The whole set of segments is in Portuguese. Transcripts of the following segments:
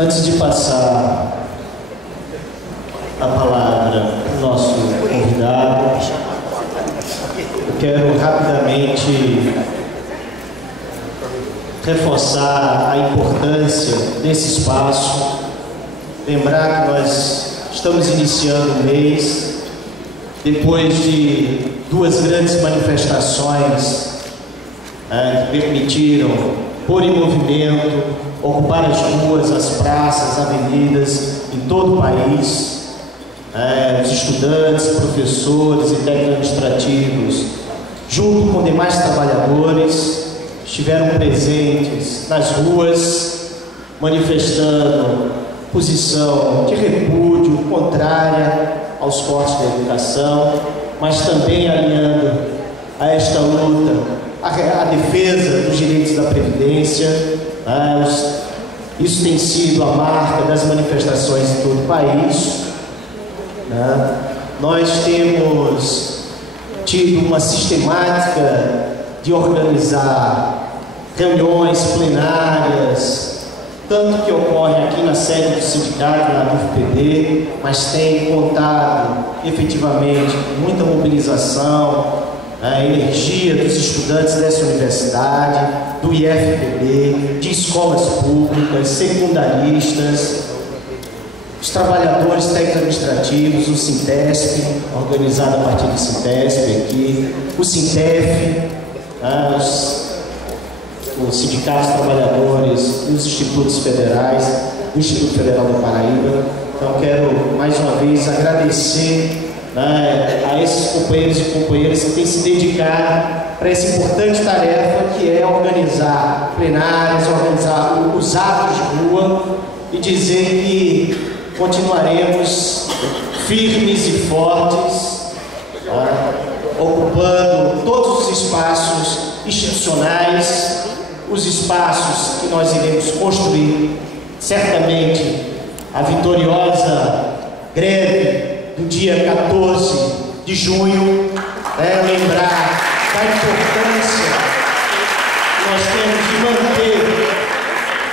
Antes de passar a palavra para o nosso convidado, eu quero rapidamente reforçar a importância desse espaço, lembrar que nós estamos iniciando o mês, depois de duas grandes manifestações que permitiram pôr em movimento, ocupar as ruas, as praças, avenidas em todo o país. Os estudantes, professores e técnicos administrativos, junto com demais trabalhadores, estiveram presentes nas ruas, manifestando posição de repúdio contrária aos cortes da educação, mas também alinhando a esta luta a defesa dos direitos da Previdência. Isso tem sido a marca das manifestações em todo o país. Nós temos tido uma sistemática de organizar reuniões plenárias, tanto que ocorre aqui na sede do sindicato, na UFPB, mas tem contado efetivamente com muita mobilização, a energia dos estudantes dessa universidade, do IFPB, de escolas públicas, secundaristas, os trabalhadores técnico-administrativos, o Sintesp, organizado a partir do Sintesp aqui, o Sintef, os sindicatos trabalhadores e os institutos federais, o Instituto Federal da Paraíba. Então, quero mais uma vez agradecer a esses companheiros e companheiras que têm se dedicado para essa importante tarefa, que é organizar plenárias, organizar os atos de rua, e dizer que continuaremos firmes e fortes, ocupando todos os espaços institucionais, os espaços que nós iremos construir. Certamente a vitoriosa greve do dia 14 de junho, lembrar da importância que nós temos de manter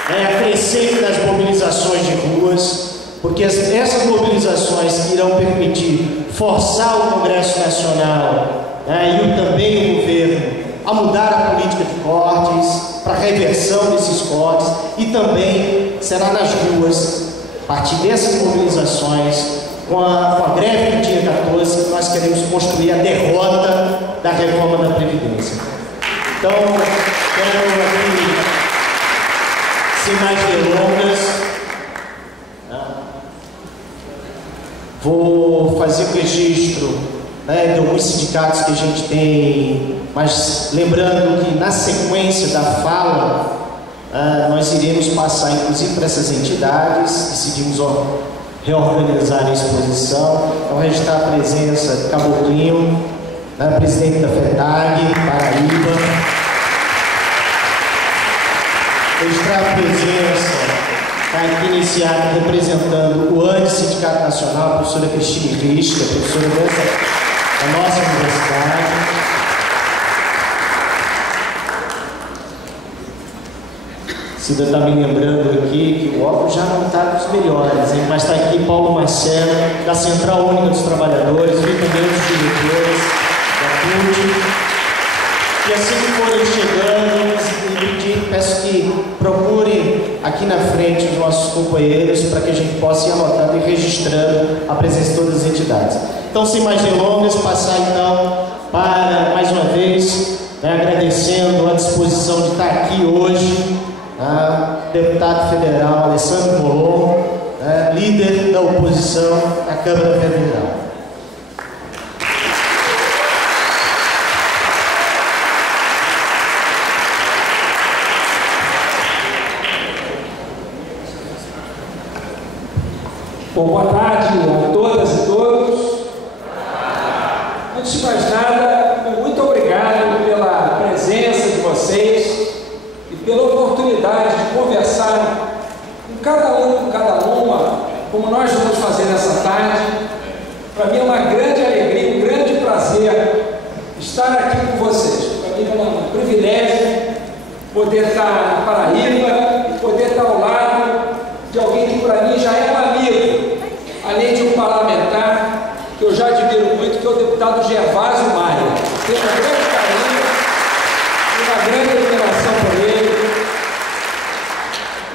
a crescente das mobilizações de ruas, porque essas mobilizações irão permitir forçar o Congresso Nacional e também o governo a mudar a política de cortes, para a reversão desses cortes, e também será nas ruas, a partir dessas mobilizações, com a greve do dia 14, que nós queremos construir a derrota da reforma da Previdência. Então, quero aqui, sem mais delongas, vou fazer o registro de alguns sindicatos que a gente tem, mas lembrando que na sequência da fala, nós iremos passar inclusive para essas entidades, decidimos reorganizar a exposição. Então, registrar a presença de Caboclinho, presidente da FETAG, Paraíba. Registrar a presença aqui iniciada representando o ANDE Sindicato Nacional, a professora Cristine Risca, professora da nossa universidade. Cida está me lembrando aqui que o óculos já não está dos melhores, hein? Mas está aqui Paulo Marcelo, da Central Única dos Trabalhadores, e também dos diretores da CUT. E assim que forem chegando, peço que procurem aqui na frente os nossos companheiros, para que a gente possa ir anotando e registrando a presença de todas as entidades. Então, sem mais delongas, passar então para, mais uma vez, agradecendo a disposição de estar aqui hoje, deputado federal Alessandro Molon, líder da oposição à Câmara Federal. Bom, boa tarde a todas e todos. Antes de mais nada, muito obrigado pela presença de vocês e pela oportunidade de conversar com cada um, com cada uma, como nós vamos fazer nessa tarde. Para mim é uma grande alegria, um grande prazer estar aqui com vocês. Para mim é um privilégio poder estar na Paraíba e poder estar ao lado de alguém que eu já admiro muito, que é o deputado Gervásio Maia. Tenho um grande carinho e uma grande admiração por ele.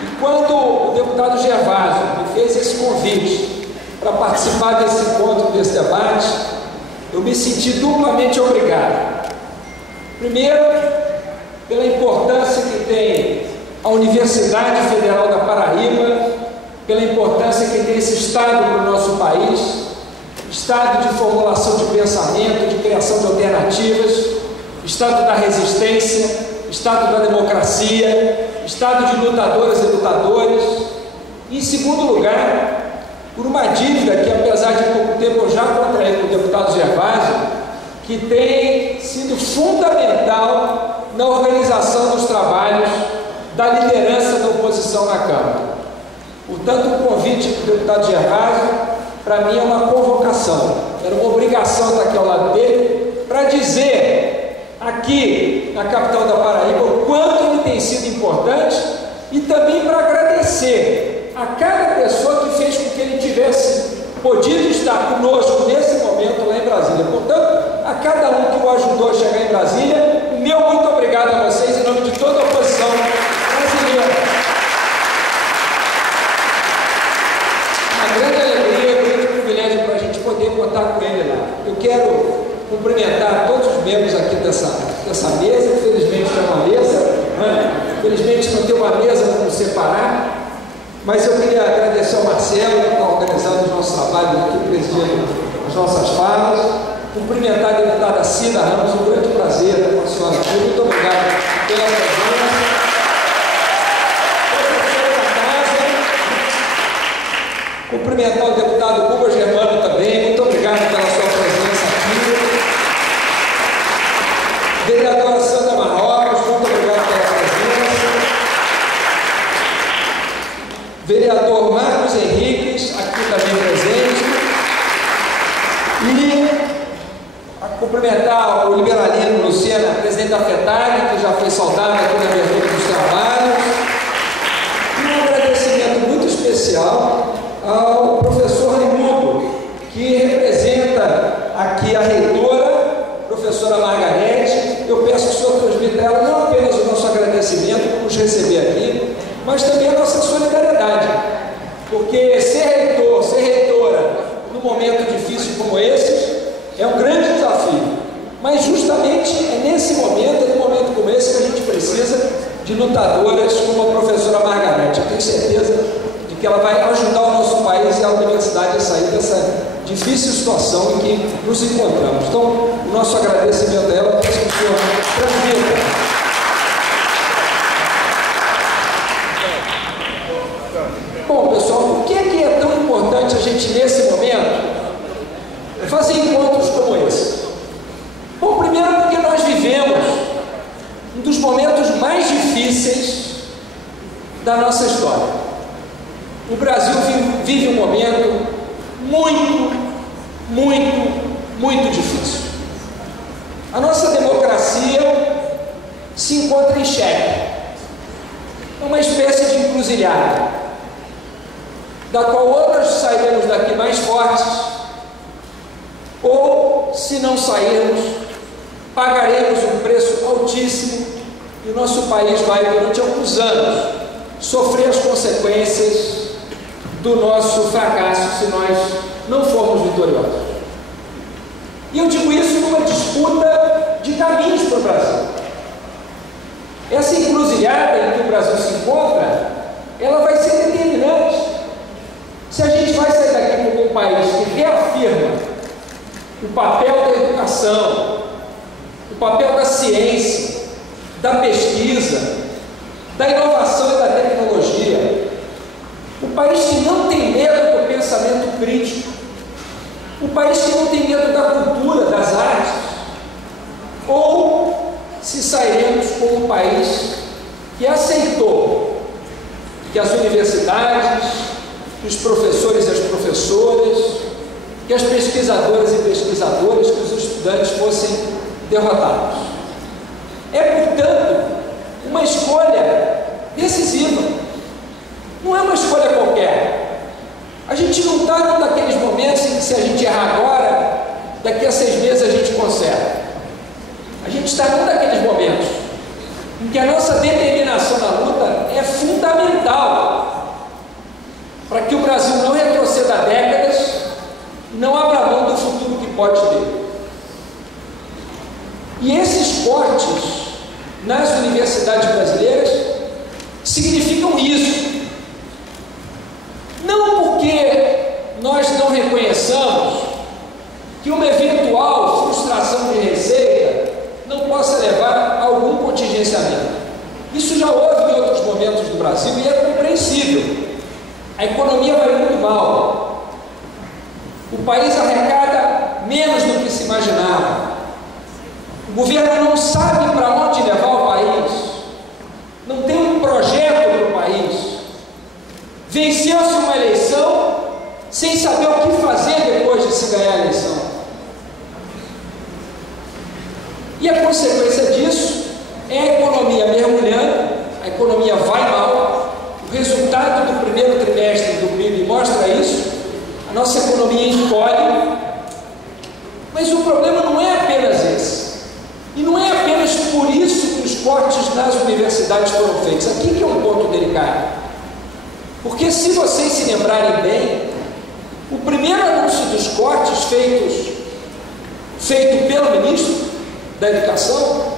E quando o deputado Gervásio me fez esse convite para participar desse encontro, desse debate, eu me senti duplamente obrigado. Primeiro, pela importância que tem a Universidade Federal da Paraíba, pela importância que tem esse Estado para o nosso país, Estado de formulação de pensamento, de criação de alternativas, Estado da resistência, Estado da democracia, Estado de lutadoras e lutadores. E, em segundo lugar, por uma dívida que, apesar de pouco tempo, eu já contraí com o deputado Gervásio, que tem sido fundamental na organização dos trabalhos da liderança da oposição na Câmara. Portanto, o convite do deputado Gervásio, para mim, é uma convocação, era uma obrigação estar aqui ao lado dele, para dizer aqui na capital da Paraíba o quanto ele tem sido importante e também para agradecer a cada pessoa que fez com que ele tivesse podido estar conosco nesse momento lá em Brasília. Portanto, a cada um que o ajudou a chegar em Brasília, o meu muito obrigado a vocês em nome de toda a oposição brasileira. Uma grande alegria, um grande privilégio para a gente poder contar com ele lá. Eu quero cumprimentar todos os membros aqui dessa mesa. Infelizmente tem uma mesa, né? Infelizmente não tem uma mesa para nos separar, mas eu queria agradecer ao Marcelo, que está organizando os nossos trabalhos aqui, presidindo as nossas falas. Cumprimentar a deputada Cida Ramos, um grande prazer estar com a senhora aqui. Muito obrigado pela presença. Cumprimentar o deputado Cuba Germano também, muito obrigado pela sua presença aqui. Vereadora Sandra Marrocos, muito obrigado pela presença. Vereador Marcos Henriques, aqui também presente. E cumprimentar o liberalino Luciana, presidente da FETAG, que já foi saudada aqui na abertura dos trabalhos. E um agradecimento muito especial ao professor Raimundo, que representa aqui a reitora, professora Margarete. Eu peço que o senhor transmita a ela não apenas o nosso agradecimento por nos receber aqui, mas também a nossa solidariedade, porque ser reitor, ser reitora, num momento difícil como esse, é um grande desafio, mas justamente é nesse momento, num momento como esse, que a gente precisa de lutadoras como a professora Margarete. Eu tenho certeza que ela vai ajudar o nosso país e a universidade a sair dessa difícil situação em que nos encontramos. Então, o nosso agradecimento a ela, peço que o senhor transmita. Bom, pessoal, por que é tão importante a gente, nesse momento, fazer encontros como esse? Bom, primeiro porque nós vivemos um dos momentos mais difíceis da nossa história. O Brasil vive um momento muito difícil. A nossa democracia se encontra em xeque. É uma espécie de encruzilhada, da qual outras sairemos daqui mais fortes, ou, se não sairmos, pagaremos um preço altíssimo e o nosso país vai, durante alguns anos, sofrer as consequências do nosso fracasso se nós não formos vitoriosos. E eu digo isso numa disputa de caminhos para o Brasil. Essa encruzilhada em que o Brasil se encontra, ela vai ser determinante. Se a gente vai sair daqui como um país que reafirma o papel da educação, o papel da ciência, da pesquisa, da inovação e da tecnologia, o país que não tem medo do pensamento crítico, o país que não tem medo da cultura, das artes, ou se sairemos como um país que aceitou que as universidades, que os professores e as professoras, que as pesquisadoras e pesquisadores, que os estudantes fossem derrotados. É, portanto, uma escolha decisiva. Não é uma escolha qualquer. A gente não está num daqueles momentos em que, se a gente errar agora, daqui a 6 meses a gente conserta. A gente está num daqueles momentos em que a nossa determinação na luta é fundamental para que o Brasil não retroceda décadas e não abra mão do futuro que pode ter. E esses cortes nas universidades brasileiras significam isso. Não porque nós não reconheçamos que uma eventual frustração de receita não possa levar a algum contingenciamento. Isso já houve em outros momentos do Brasil e é compreensível. A economia vai muito mal. O país arrecada menos do que se imaginava. O governo não sabe para onde levar o país. Não tem um projeto para o país. Venceu-se uma eleição sem saber o que fazer depois de se ganhar a eleição. E a consequência disso é a economia mergulhando, a economia vai mal, o resultado do primeiro trimestre do PIB mostra isso, a nossa economia encolhe, mas o problema não é apenas esse, e não é apenas por isso que os cortes nas universidades foram feitos. Aqui que é um ponto delicado, porque se vocês se lembrarem bem, o primeiro anúncio dos cortes feito pelo ministro da Educação,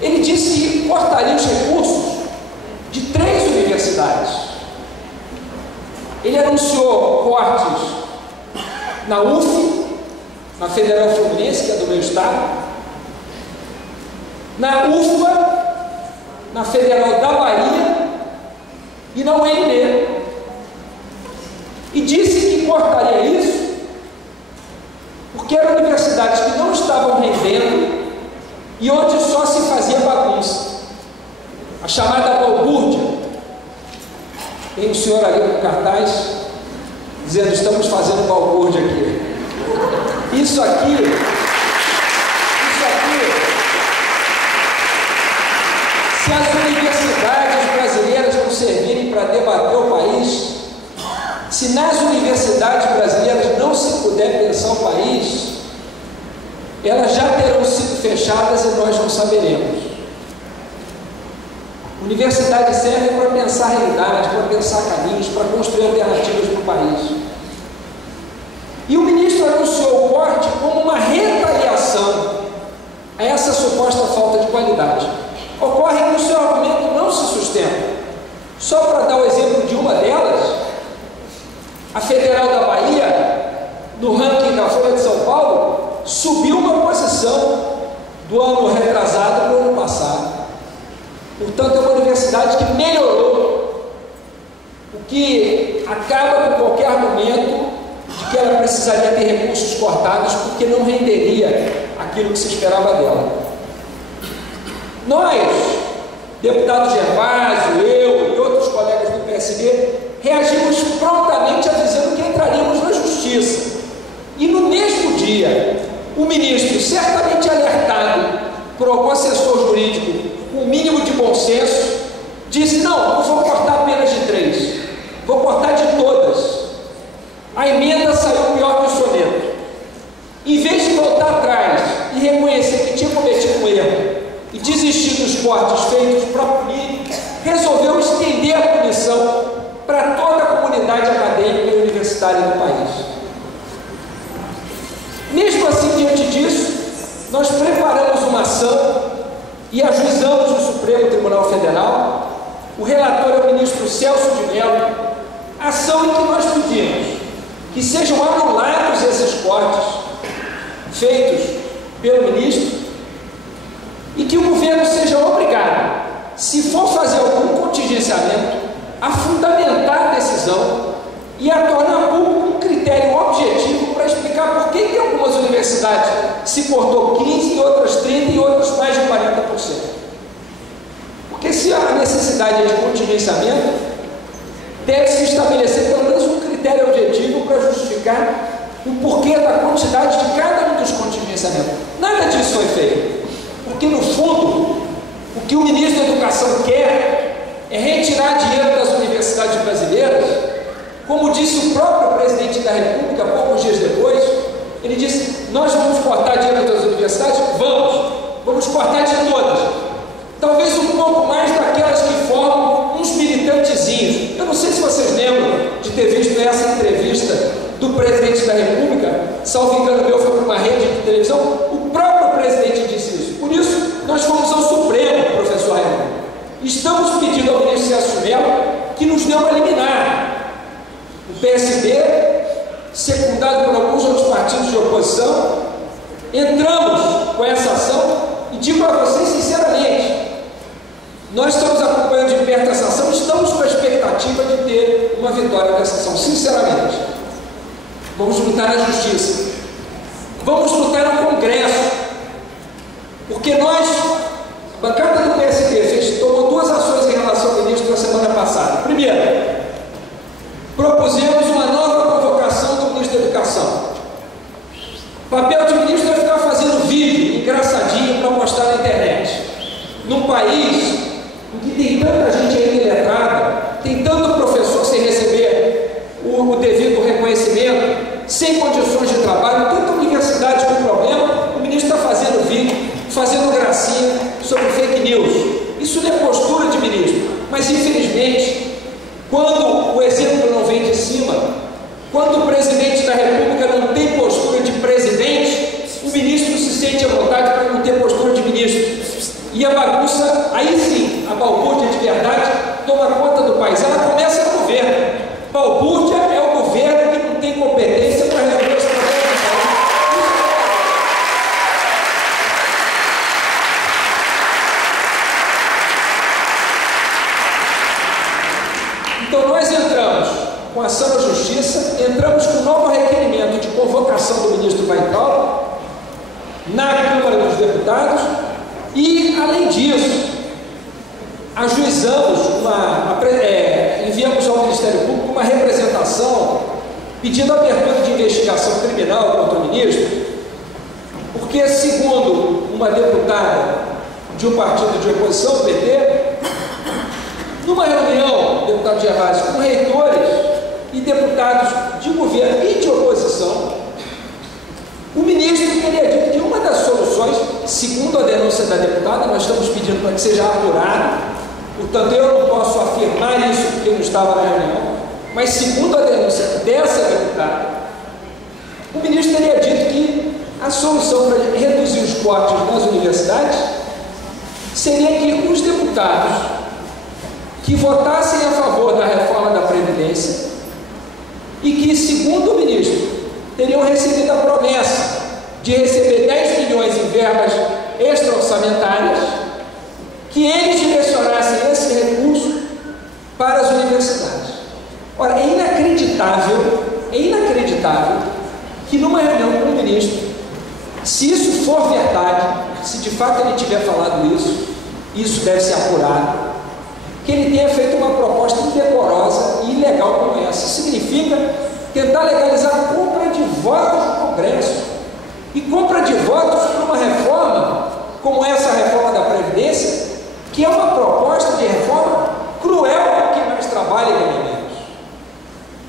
ele disse que cortaria os recursos de 3 universidades. Ele anunciou cortes na UF, na Federal Fluminense, que é do meu estado, na UFBA, na Federal da Bahia e na UNB. E disse que cortaria isso porque eram universidades que não estavam rendendo e onde só se fazia bagunça. A chamada balbúrdia. Tem um senhor ali com cartaz dizendo: estamos fazendo balbúrdia aqui. Isso aqui, se as universidades brasileiras não servirem para debater o país, se nas universidades brasileiras não se puder pensar o país, elas já terão sido fechadas e nós não saberemos. Universidade serve para pensar a realidade, para pensar caminhos, para construir alternativas para o país. E o ministro anunciou o corte como uma retaliação a essa suposta falta de qualidade. Ocorre que o seu argumento não se sustenta. Só para dar o exemplo de uma delas, a Federal da Bahia, no ranking da Folha de São Paulo, subiu uma posição do ano retrasado para o ano passado. Portanto, é uma universidade que melhorou, o que acaba com qualquer argumento de que ela precisaria ter recursos cortados porque não renderia aquilo que se esperava dela. Nós, deputado Gervásio, eu e outros colegas do PSB, reagimos prontamente avisando que entraríamos na justiça. E no mesmo dia, o ministro, certamente alertado por algum assessor jurídico com o mínimo de bom senso, disse: não vou cortar apenas de 3, vou cortar de todas. A emenda saiu pior que o soneto. Em vez de voltar atrás e reconhecer que tinha cometido um erro e desistir dos cortes feitos para punir, resolveu estender a punição para toda a comunidade acadêmica e universitária do país. Mesmo assim, diante disso, nós preparamos uma ação e ajuizamos no Supremo Tribunal Federal. O relator é o ministro Celso de Mello. Ação em que nós pedimos que sejam anulados esses cortes feitos pelo ministro e que o governo seja obrigado, se for fazer algum contingenciamento, a fundamentar a decisão e a tornar público um critério objetivo para explicar por que em algumas universidades se cortou 15%, e outras 30% e outras mais de 40%. Porque se a necessidade é de contingenciamento, deve-se estabelecer pelo menos um critério objetivo para justificar o porquê da quantidade de cada um dos contingenciamentos. Nada disso foi feito, porque no fundo, o que o ministro da Educação quer é retirar dinheiro das universidades brasileiras. Como disse o próprio presidente da República poucos dias depois, Ele disse: nós vamos cortar dinheiro das universidades? Vamos cortar de todas. Talvez um pouco mais daquelas que formam uns militantezinhos. Eu não sei se vocês lembram de ter visto essa entrevista do presidente da República, salvo engano meu, foi para uma rede de televisão. O próprio presidente disse isso. Por isso, nós fomos ao Supremo, professor Raimundo. Estamos pedindo ao ministro Celso Mello que nos dê uma liminar. O PSD, secundado por alguns outros partidos de oposição, entramos com essa ação e digo a vocês sinceramente, nós estamos acompanhando de perto essa ação, estamos com a expectativa de ter uma vitória dessa ação, sinceramente. Vamos lutar na justiça, vamos lutar no Congresso, porque nós, a bancada do PSD, tomou duas ações em relação ao ministro na semana passada. Primeiro, propusemos uma nova convocação do ministro da Educação. O papel de ministro é ficar fazendo vídeo engraçadinho para mostrar na internet. Num país em que tem tanta gente ainda iletrada, tem tanto professor sem receber o devido reconhecimento, sem condições de trabalho, tanta universidade com problema, o ministro está fazendo vídeo, fazendo gracinha sobre fake news. Isso não é postura de ministro, mas infelizmente, quando o exemplo não vem de cima, quando o presidente da República não tem postura de presidente, o ministro se sente à vontade para não ter postura de ministro. E a bagunça, aí sim, a balbúrdia de verdade toma conta do país. Ela começa no governo. Balbúrdia é o governo que não tem competência para resolver os problemas do país. Então nós entramos com ação na justiça, entramos com um novo requerimento de convocação do ministro Weintraub na Câmara dos Deputados e, além disso, ajuizamos enviamos ao Ministério Público uma representação pedindo a abertura de investigação criminal contra o ministro, porque, segundo uma deputada de um partido de oposição, o PT, numa reunião, deputado Gervásio, com reitores e deputados de governo e de oposição, o ministro teria dito que uma das soluções, segundo a denúncia da deputada, nós estamos pedindo para que seja apurado, portanto eu não posso afirmar isso porque não estava na reunião, mas segundo a denúncia dessa deputada, o ministro teria dito que a solução para reduzir os cortes nas universidades seria que os deputados que votassem a favor da reforma da Previdência e que, segundo o ministro, teriam recebido a promessa de receber 10 milhões em verbas extra-orçamentárias, que eles direcionassem esse recurso para as universidades. Ora, é inacreditável que numa reunião com o ministro, se isso for verdade, se de fato ele tiver falado isso deve ser apurado, que ele tenha feito uma proposta indecorosa e ilegal como essa. Isso significa tentar legalizar a compra de votos no Congresso. E compra de votos para uma reforma, como essa reforma da Previdência, que é uma proposta de reforma cruel para quem mais trabalha e ganha menos.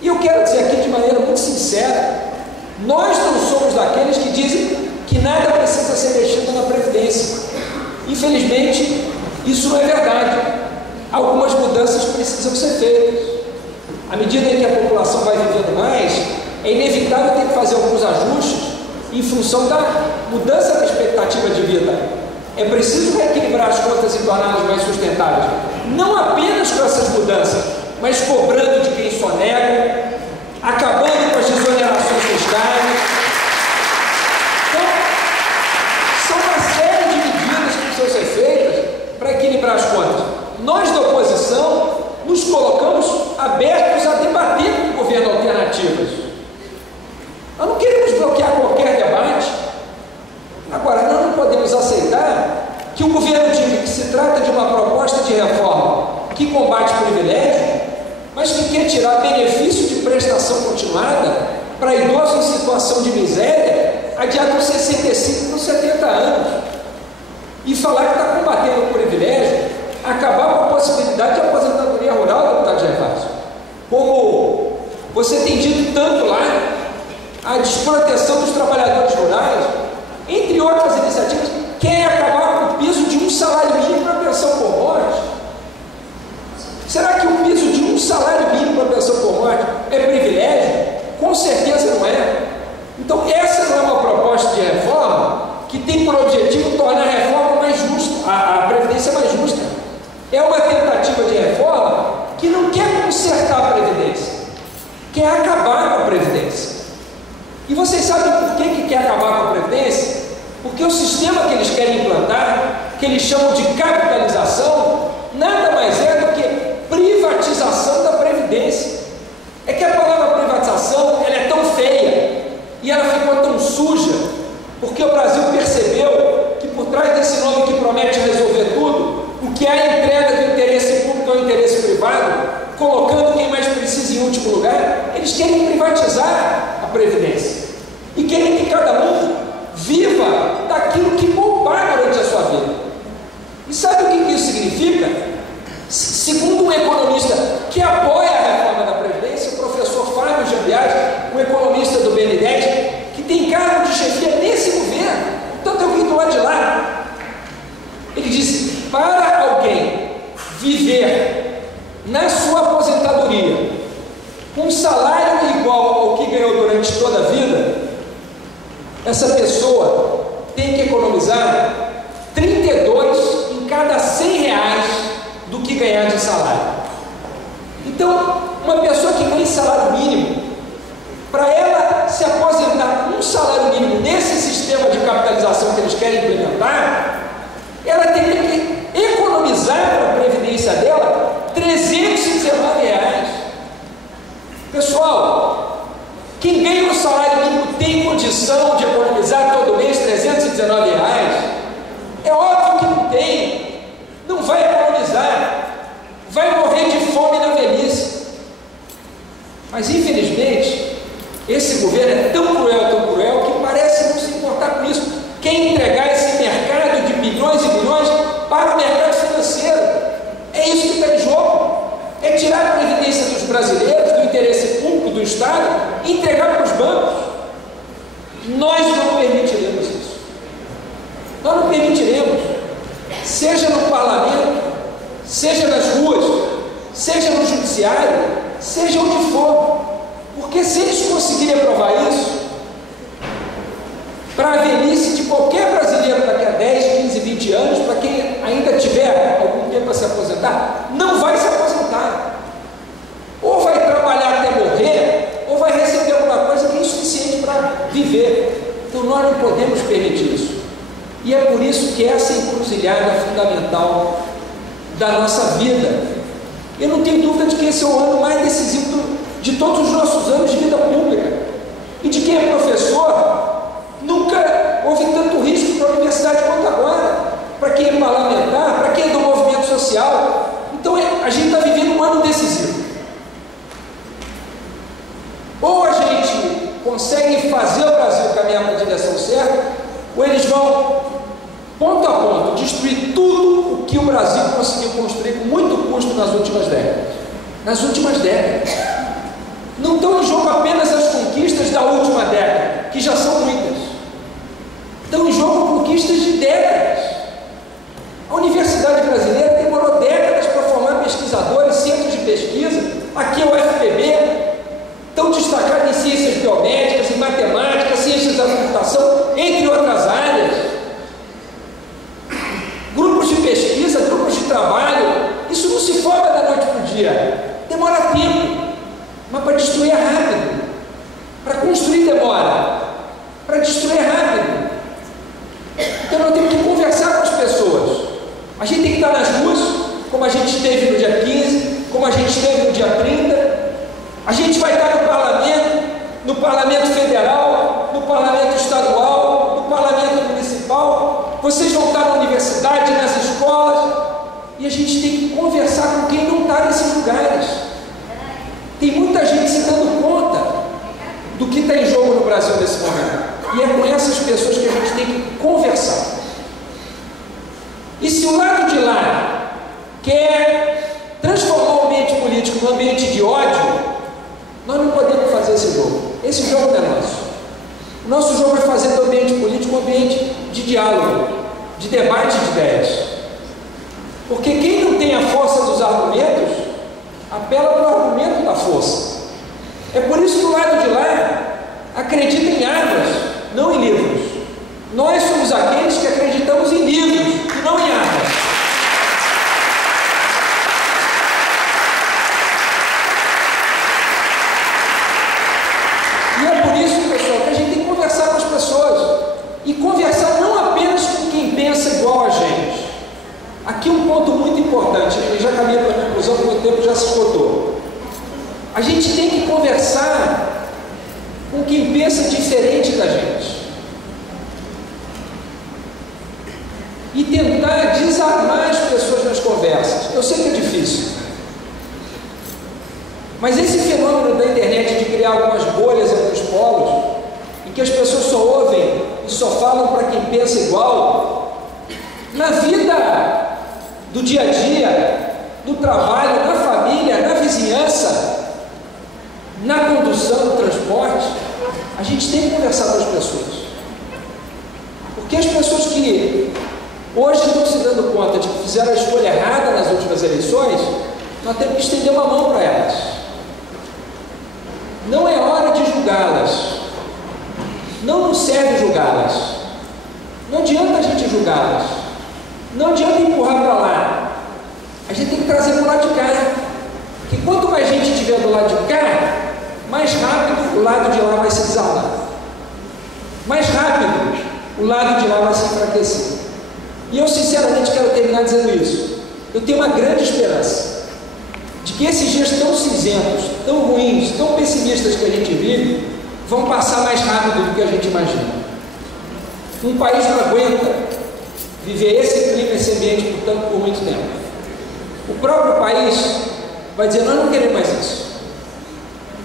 E eu quero dizer aqui de maneira muito sincera, nós não somos daqueles que dizem que nada precisa ser mexido na Previdência. Infelizmente, isso não é verdade. Algumas mudanças precisam ser feitas. À medida em que a população vai vivendo mais, é inevitável ter que fazer alguns ajustes em função da mudança da expectativa de vida. É preciso reequilibrar as contas e torná-las mais sustentáveis. Não apenas com essas mudanças, mas cobrando de quem sonega, acabando com as desonerações fiscais. Então, são uma série de medidas que precisam ser feitas para equilibrar as contas. Nós da oposição nos colocamos abertos a debater com o governo alternativas. Nós não queremos bloquear qualquer debate. Agora, nós não podemos aceitar que o governo diga que se trata de uma proposta de reforma que combate privilégio, mas que quer tirar benefício de prestação continuada para idosos em situação de miséria, adiar com 65 com 70 anos, e falar que está combatendo o privilégio, acabar com a possibilidade de aposentadoria rural, deputado Gervásio. Como você tem dito tanto lá, a desproteção dos trabalhadores rurais, entre outras iniciativas, quer acabar com o piso de um salário mínimo para a pensão por morte. Será que o piso de um salário mínimo para a pensão por morte é privilégio? Com certeza não é. Então essa não é uma proposta de reforma que tem por objetivo tornar a reforma mais justa, a Previdência mais justa. É uma tentativa de reforma que não quer consertar a Previdência, quer acabar com a Previdência. E vocês sabem por que quer acabar com a Previdência? Porque o sistema que eles querem implantar, que eles chamam de capitalização, nada mais é do que privatização da Previdência. É que a palavra privatização, ela é tão feia e ela ficou tão suja, porque o Brasil percebeu que por trás desse nome que promete resolver tudo, o que é a entrega do interesse público ao interesse privado, colocando quem mais precisa em último lugar, eles querem privatizar a Previdência e querem que cada um viva daquilo que poupar durante a sua vida. E sabe o que isso significa? Segundo um economista que apoia a reforma da Previdência, o professor Fábio Jambiati, um economista do BNDES, que tem cargo de chefia nesse governo, então eu vim do lado de lá. Ele disse: para alguém viver na sua aposentadoria com um salário igual ao que ganhou durante toda a vida, essa pessoa tem que economizar 32 em cada 100 reais do que ganhar de salário. Então, uma pessoa que ganha salário mínimo, para ela se aposentar com um salário mínimo nesse sistema de capitalização que eles querem implementar, ela teria que economizar para a previdência dela R$319. Pessoal, quem ganha um salário mínimo tem condição de economizar todo mês R$319? É óbvio que não tem. Não vai economizar, vai morrer de fome na velhice. Mas infelizmente esse governo é tão cruel que parece não se importar com isso. Quer entregar esse mercado de bilhões e bilhões para o mercado financeiro. É isso que está em jogo. É tirar a previdência dos brasileiros, do interesse público do Estado, e entregar para os bancos. Nós não permitiremos isso. Nós não permitiremos. Seja no parlamento, seja nas ruas, seja no judiciário, seja onde for. Porque se eles conseguirem aprovar isso, para a velhice de qualquer brasileiro daqui a 10, 15, 20 anos, para quem ainda tiver algum tempo para se aposentar, não vai se aposentar. Ou vai trabalhar até morrer, ou vai receber alguma coisa que é insuficiente para viver. Então nós não podemos permitir isso. E é por isso que essa encruzilhada é fundamental da nossa vida. Eu não tenho dúvida de que esse é o ano mais decisivo de todos os nossos anos de vida pública. E de quem é professor, nunca houve tanto risco para a universidade quanto agora. Para quem é parlamentar, para quem é do movimento social. Então a gente está vivendo um ano decisivo. Ou a gente consegue fazer o Brasil caminhar para a direção certa, ou eles vão, ponto a ponto, destruir tudo o que o Brasil conseguiu construir com muito custo nas últimas décadas. Nas últimas décadas. Não estão em jogo apenas as conquistas da última década, que já são muitas. Estão em jogo conquistas de décadas. A Universidade Brasileira demorou décadas para formar pesquisadores, centros de pesquisa. Aqui é o UFPB, estão destacados em ciências biomédicas, em matemática, ciências da computação, entre outras áreas. Grupos de pesquisa, grupos de trabalho, isso não se forma da noite para o dia. Demora tempo, mas para destruir é rápido. Para construir demora, para destruir é rápido. Então nós temos que conversar com as pessoas. A gente tem que estar nas ruas, como a gente esteve no dia 15, como a gente esteve no dia 30. A gente vai estar no Parlamento Federal, no Parlamento Estadual, no Parlamento Municipal. Vocês vão estar na universidade, nas escolas. E a gente tem que conversar com quem não está nesses lugares. Tem muita gente se dando conta do que está em jogo no Brasil nesse momento. E é com essas pessoas que a gente tem que conversar. E se o lado de lá quer transformar o ambiente político num ambiente de ódio, nós não podemos fazer esse jogo. Esse jogo não é nosso. O nosso jogo é fazer do ambiente político um ambiente de diálogo, de debate de ideias. Porque quem não tem a força dos argumentos, apela para o argumento da força. É por isso que o lado de lá acredita em armas, não em livros. Nós somos aqueles que acreditamos em livros e não em armas. E é por isso, pessoal, que a gente tem que conversar com as pessoas. E conversar não apenas com quem pensa igual a gente. Aqui um ponto muito importante, eu já caminhei para a conclusão, porque o tempo já se esgotou. A gente tem que conversar com quem pensa diferente da gente. E tentar desarmar as pessoas nas conversas. Eu sei que é difícil. Mas esse fenômeno da internet de criar algumas bolhas entre os polos, em que as pessoas só ouvem e só falam para quem pensa igual, na vida do dia a dia, no trabalho, na família, na vizinhança, na condução, no transporte, a gente tem que conversar com as pessoas. Porque as pessoas que hoje estão se dando conta de que fizeram a escolha errada nas últimas eleições, nós temos que estender uma mão para elas. Não é hora de julgá-las. Não nos serve julgá-las. Não adianta a gente julgá-las. Não adianta empurrar para lá. A gente tem que trazer para o lado de cá. Porque quanto mais gente estiver do lado de cá, mais rápido o lado de lá vai se desarmar. Mais rápido o lado de lá vai se enfraquecer. E eu sinceramente quero terminar dizendo isso. Eu tenho uma grande esperança de que esses dias tão cinzentos, tão ruins, tão pessimistas que a gente vive, vão passar mais rápido do que a gente imagina. Um país não aguenta viver esse clima, esse ambiente, portanto, por muito tempo. O próprio país vai dizer, nós não queremos mais isso.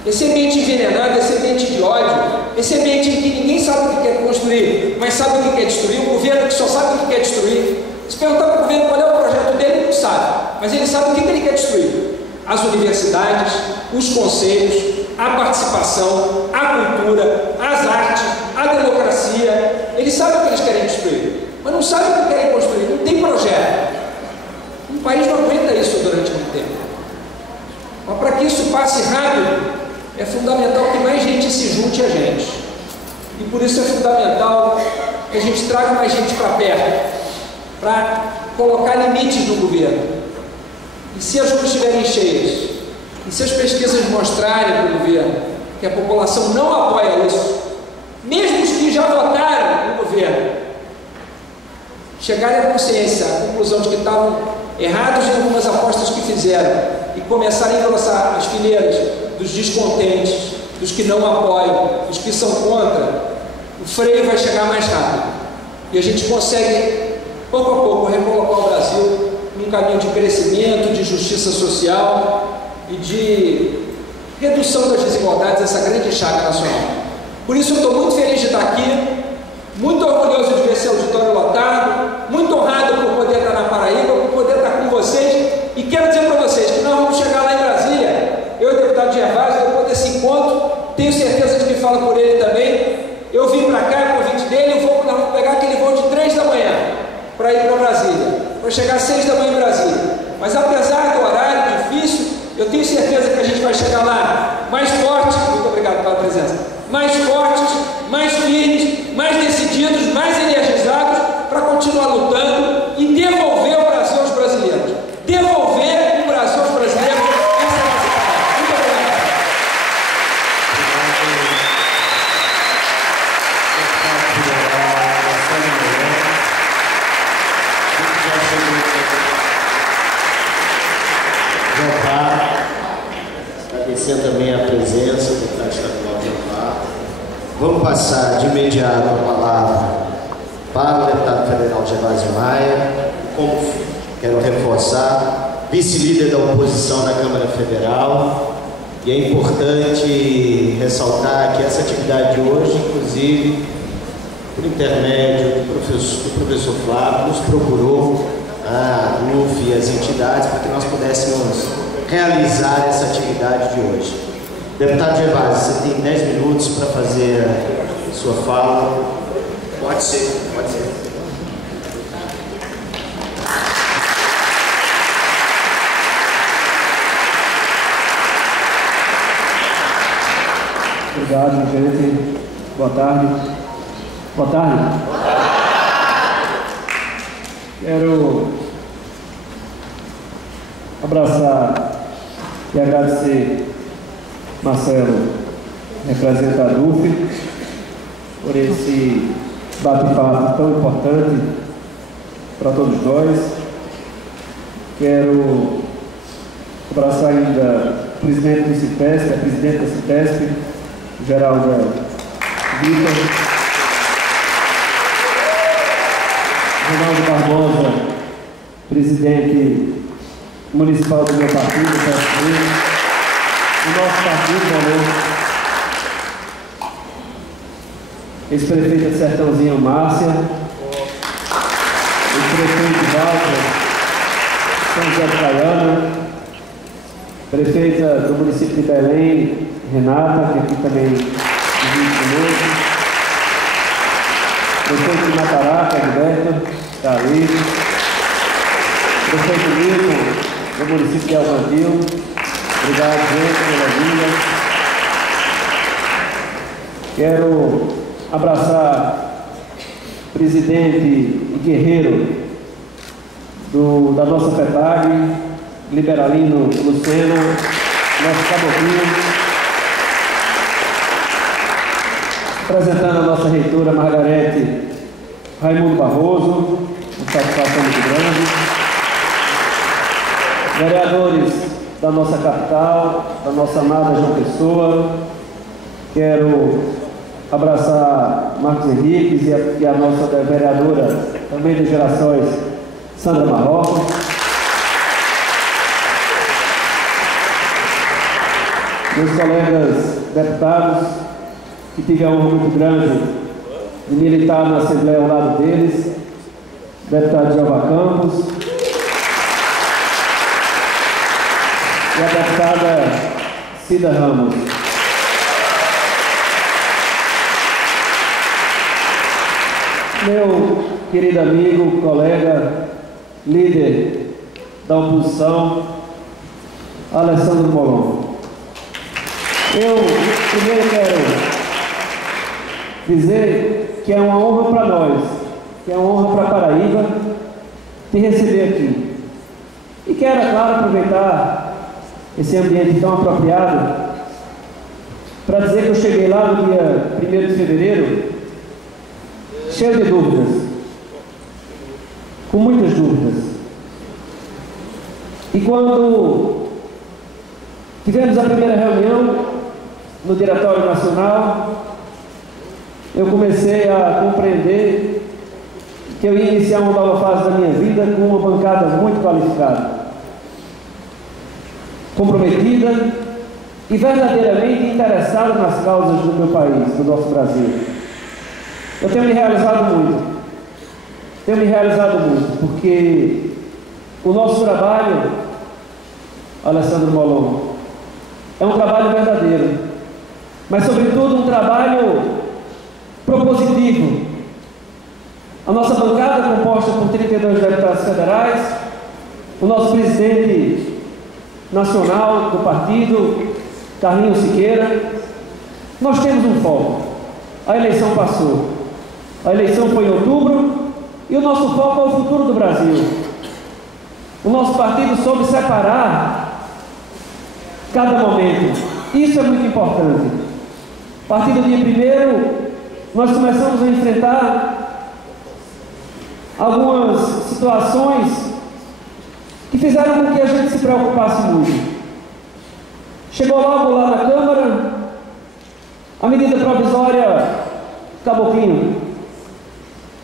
Esse ambiente envenenado, esse ambiente de ódio, esse ambiente em que ninguém sabe o que quer construir, mas sabe o que quer destruir, um governo que só sabe o que quer destruir. Se perguntar para o governo qual é o projeto dele, ele não sabe, mas ele sabe o que ele quer destruir. As universidades, os conselhos, a participação, a cultura, as artes, a democracia. Eles sabem o que eles querem destruir, mas não sabem o que querem construir, não tem projeto. Um país não aguenta isso durante muito tempo. Mas para que isso passe rápido, é fundamental que mais gente se junte a gente. E por isso é fundamental que a gente traga mais gente para perto, para colocar limites no governo. E se as ruas estiverem cheias, e se as pesquisas mostrarem para o governo que a população não apoia isso, mesmo os que já votaram no governo, chegarem à consciência, à conclusão de que estavam errados em algumas apostas que fizeram e começarem a engrossar as fileiras dos descontentes, dos que não apoiam, dos que são contra, o freio vai chegar mais rápido. E a gente consegue, pouco a pouco, recolocar o Brasil num caminho de crescimento, de justiça social e de redução das desigualdades, essa grande chaga nacional. Por isso eu estou muito feliz de estar aqui, muito orgulhoso de ver esse auditório lotado, muito honrado por poder estar na Paraíba, por poder estar com vocês, e quero dizer para vocês que nós vamos chegar lá em Brasília, eu e o deputado Gervásio, depois desse encontro, tenho certeza de que fala por ele também. Eu vim para cá, o convite dele, nós vamos pegar aquele voo de 3 da manhã para ir para Brasília, para chegar às 6 da manhã em Brasília. Mas apesar do horário difícil, eu tenho certeza que a gente vai chegar lá mais forte, muito obrigado pela presença, mais fortes, mais firmes, mais decididos, mais energizados para continuar lutando e devolver o Brasil aos brasileiros. Devolver o Brasil aos brasileiros. Essa é a nossa palavra. Muito obrigado. Agradecer também a presença do deputado estadual de Amparo. Vamos passar de imediato a palavra para o deputado federal Gervásio Maia, como quero reforçar, vice-líder da oposição na Câmara Federal, e é importante ressaltar que essa atividade de hoje, inclusive, por intermédio do professor Flávio, nos procurou, a UF e as entidades, para que nós pudéssemos realizar essa atividade de hoje. Deputado Gervásio, você tem 10 minutos para fazer sua fala. Pode ser, pode ser. Obrigado, gente. Boa tarde. Boa tarde. Quero abraçar e agradecer Marcelo, representa a DUF, por esse bate-papo tão importante para todos nós. Quero abraçar ainda o presidente do CITESP, a presidente da CITESP, Geralda Vitor, Ronaldo Barbosa, presidente municipal do meu partido, o PSB, o nosso partido, ex-prefeita de Sertãozinho, Márcia, ex-prefeito Walter, São José de Caiana, prefeita do município de Belém, Renata, que aqui também vive conosco, prefeito de Mataraca, Gilberto, está ali, prefeito Milton, do município de Alvandil. Obrigado, gente, pela vida. Quero abraçar o presidente e guerreiro da nossa FETAG, Liberalino Lucena, nosso caboclinho, apresentando a nossa reitora Margarete Raimundo Barroso, uma satisfação muito grande. Vereadores da nossa capital, da nossa amada João Pessoa, quero abraçar Marcos Henriques e a nossa vereadora também de Gerações, Sandra Marrocos. Meus colegas deputados, que tive a honra muito grande de militar na Assembleia ao lado deles, deputado Jeová Campos, e a deputada Cida Ramos. Meu querido amigo, colega, líder da oposição, Alessandro Molon. Eu primeiro quero dizer que é uma honra para nós, que é uma honra para Paraíba te receber aqui. E quero, é claro, aproveitar esse ambiente tão apropriado para dizer que eu cheguei lá no dia 1º de fevereiro cheio de dúvidas, com muitas dúvidas. E quando tivemos a primeira reunião no Diretório Nacional, eu comecei a compreender que eu ia iniciar uma nova fase da minha vida com uma bancada muito qualificada, comprometida e verdadeiramente interessada nas causas do meu país, do nosso Brasil. Eu tenho me realizado muito, porque o nosso trabalho, Alessandro Molon, é um trabalho verdadeiro, mas sobretudo um trabalho propositivo. A nossa bancada, composta por 32 deputados federais, o nosso presidente nacional do partido, Carlinhos Siqueira, nós temos um foco. A eleição passou. A eleição foi em outubro e o nosso foco é o futuro do Brasil. O nosso partido soube separar cada momento. Isso é muito importante. A partir do dia 1º, nós começamos a enfrentar algumas situações que fizeram com que a gente se preocupasse muito. Chegou logo lá na Câmara a medida provisória Caboclinho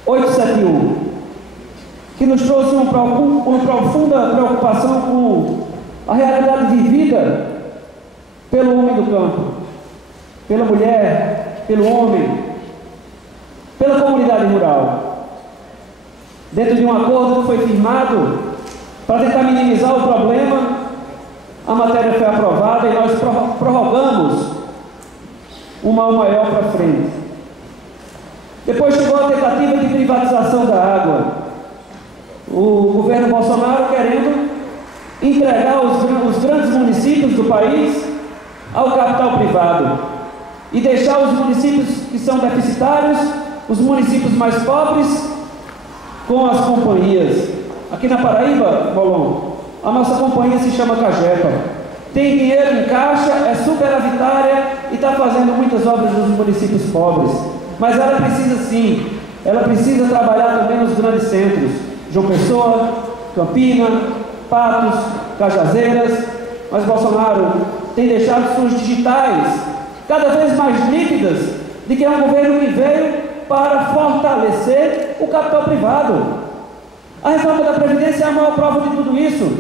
871, que nos trouxe uma profunda preocupação com a realidade vivida pelo homem do campo, pela mulher, pelo homem, pela comunidade rural. Dentro de um acordo que foi firmado para tentar minimizar o problema, a matéria foi aprovada e nós prorrogamos um mal maior para frente. Depois chegou a tentativa de privatização da água. O governo Bolsonaro querendo entregar os grandes municípios do país ao capital privado e deixar os municípios que são deficitários, os municípios mais pobres, com as companhias. Aqui na Paraíba, Molon, a nossa companhia se chama Cagepa. Tem dinheiro em caixa, é superavitária e está fazendo muitas obras nos municípios pobres. Mas ela precisa sim, ela precisa trabalhar também nos grandes centros. João Pessoa, Campina, Patos, Cajazeiras. Mas Bolsonaro tem deixado suas digitais cada vez mais nítidas de que é um governo que veio para fortalecer o capital privado. A reforma da Previdência é a maior prova de tudo isso,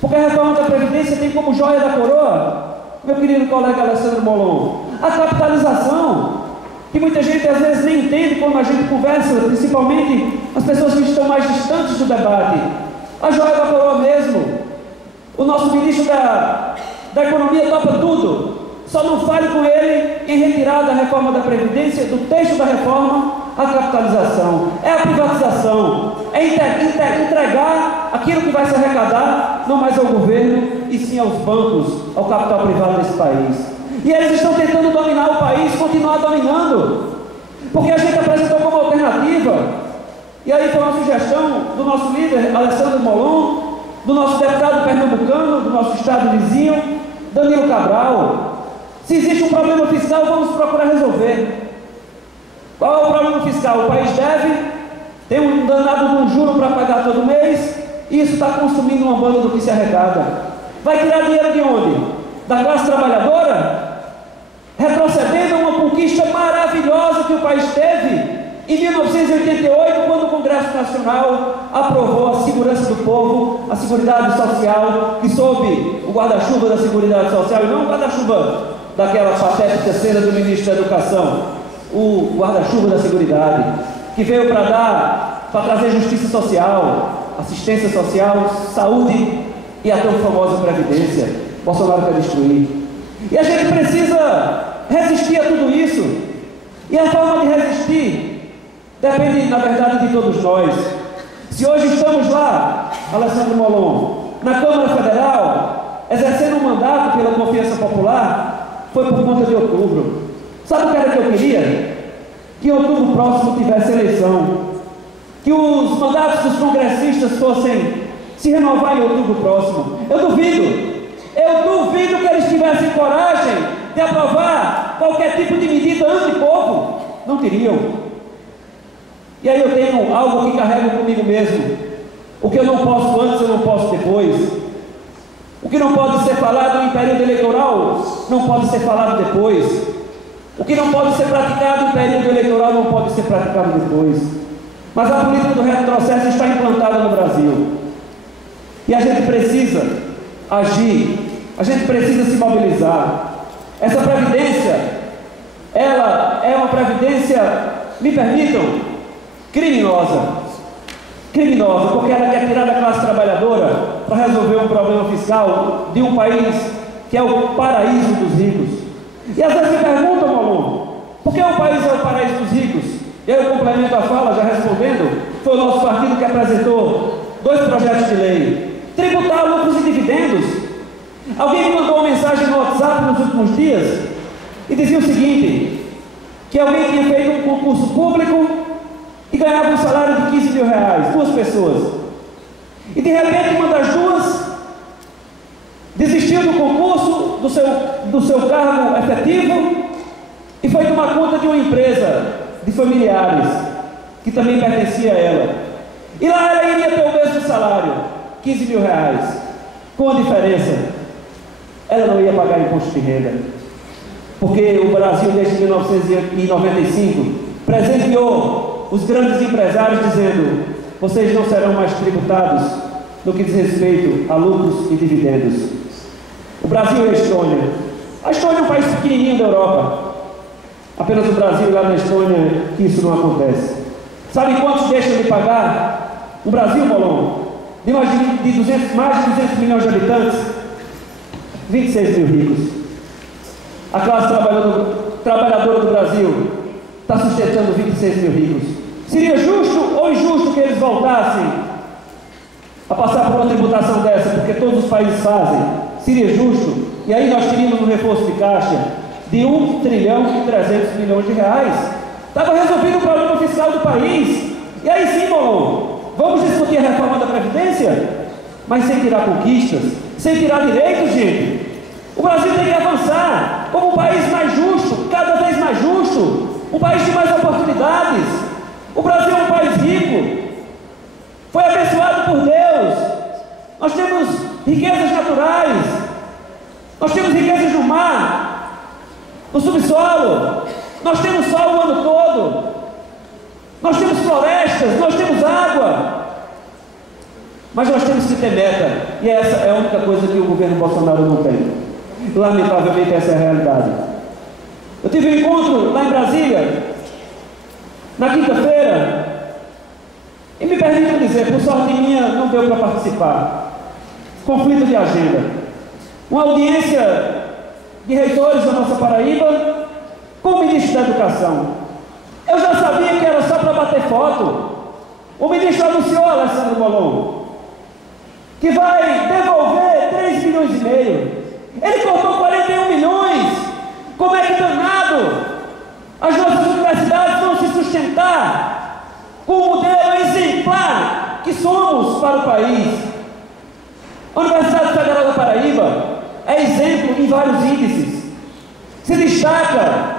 porque a reforma da Previdência tem como joia da coroa, meu querido colega Alessandro Molon, a capitalização, que muita gente às vezes nem entende quando a gente conversa, principalmente as pessoas que estão mais distantes do debate. A joia da coroa mesmo. O nosso ministro da Economia topa tudo. Só não fale com ele em retirar da reforma da Previdência, do texto da reforma, a capitalização. É a privatização. É entregar aquilo que vai se arrecadar, não mais ao governo, e sim aos bancos, ao capital privado desse país. E eles estão tentando dominar o país, continuar dominando. Porque a gente apresentou como alternativa, e aí foi uma sugestão do nosso líder, Alessandro Molon, do nosso deputado pernambucano, do nosso estado vizinho, Danilo Cabral. Se existe um problema fiscal, vamos procurar resolver. Qual é o problema fiscal? O país deve, tem um danado de um juro para pagar todo mês, e isso está consumindo uma banda do que se arrecada. Vai tirar dinheiro de onde? Da classe trabalhadora? Retrocedendo a uma conquista maravilhosa que o país teve em 1988, quando o Congresso Nacional aprovou a segurança do povo, a Seguridade Social, que sob o guarda-chuva da Seguridade Social, e não o guarda-chuva daquela patética cena do ministro da Educação, o guarda-chuva da Seguridade, que veio para trazer justiça social, assistência social, saúde e a tão famosa Previdência. Bolsonaro quer destruir. E a gente precisa resistir a tudo isso. E a forma de resistir depende, na verdade, de todos nós. Se hoje estamos lá, Alessandro Molon, na Câmara Federal, exercendo um mandato pela confiança popular, foi por conta de outubro. Sabe o que era que eu queria? Que em outubro próximo tivesse eleição. Que os mandatos dos congressistas fossem se renovar em outubro próximo. Eu duvido que eles tivessem coragem de aprovar qualquer tipo de medida anti-povo. Não teriam. E aí eu tenho algo que carrego comigo mesmo. O que eu não posso antes, eu não posso depois. O que não pode ser falado em período eleitoral, não pode ser falado depois. O que não pode ser praticado em período eleitoral, não pode ser praticado depois. Mas a política do retrocesso está implantada no Brasil. E a gente precisa agir, a gente precisa se mobilizar. Essa previdência, ela é uma previdência, me permitam, criminosa, porque ela quer tirar da classe trabalhadora para resolver um problema fiscal de um país que é o paraíso dos ricos. E às vezes me perguntam, Molon, por que o país é o paraíso dos ricos? Eu complemento a fala, já respondendo, foi o nosso partido que apresentou 2 projetos de lei. Tributar lucros e dividendos. Alguém me mandou uma mensagem no WhatsApp nos últimos dias e dizia o seguinte, que alguém tinha feito um concurso público e ganhava um salário de 15 mil reais, 2 pessoas. E de repente uma das duas desistiu do concurso, do seu cargo efetivo e foi tomar conta de uma empresa de familiares que também pertencia a ela. E lá ela iria ter o mesmo salário, 15 mil reais, com a diferença, ela não ia pagar imposto de renda, porque o Brasil desde 1995 presenteou os grandes empresários dizendo: vocês não serão mais tributados no que diz respeito a lucros e dividendos. O Brasil e a Estônia. A Estônia é um país pequenininho da Europa. Apenas o Brasil e lá na Estônia que isso não acontece. Sabe quantos deixam de pagar? O Brasil, Molon, de mais de 200 milhões de habitantes, 26 mil ricos. A classe trabalhadora do Brasil está sustentando 26 mil ricos. Seria justo ou injusto que eles voltassem a passar por uma tributação dessa, porque todos os países fazem? Seria justo? E aí nós teríamos um reforço de caixa de 1 trilhão e 300 milhões de reais. Estava resolvido o problema fiscal do país. E aí sim, Molon, vamos discutir a reforma da Previdência? Mas sem tirar conquistas, sem tirar direitos, gente. O Brasil tem que avançar como um país mais justo, cada vez mais justo, um país de mais oportunidades. O Brasil é um país rico, foi abençoado por Deus. Nós temos riquezas naturais, nós temos riquezas no mar, no subsolo, nós temos sol o ano todo, nós temos florestas, nós temos água. Mas nós temos que ter meta, e essa é a única coisa que o governo Bolsonaro não tem. Lamentavelmente, essa é a realidade. Eu tive um encontro lá em Brasília, na quinta-feira, e me permito dizer, por sorte minha, não deu para participar. Conflito de agenda. Uma audiência de reitores da nossa Paraíba com o ministro da Educação. Eu já sabia que era só para bater foto. O ministro anunciou, Alessandro Molon, que vai devolver 3 milhões e meio. Ele cortou 41 milhões. Como é que danado as nossas universidades vão se sustentar com o modelo exemplar que somos para o país? A Universidade Federal da Paraíba é exemplo em vários índices, se destaca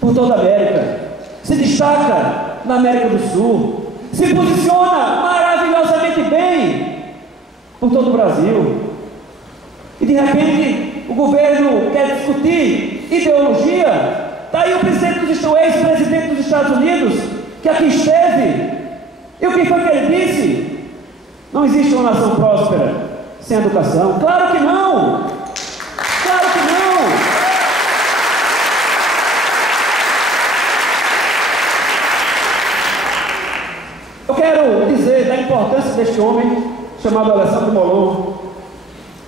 por toda a América, se destaca na América do Sul, se posiciona maravilhosamente bem por todo o Brasil. E de repente o governo quer discutir ideologia. Está aí o ex-presidente dos Estados Unidos, que aqui esteve, e o que foi que ele disse? Não existe uma nação próspera sem educação. Claro que não! Claro que não! Eu quero dizer da importância deste homem, chamado Alessandro Molon,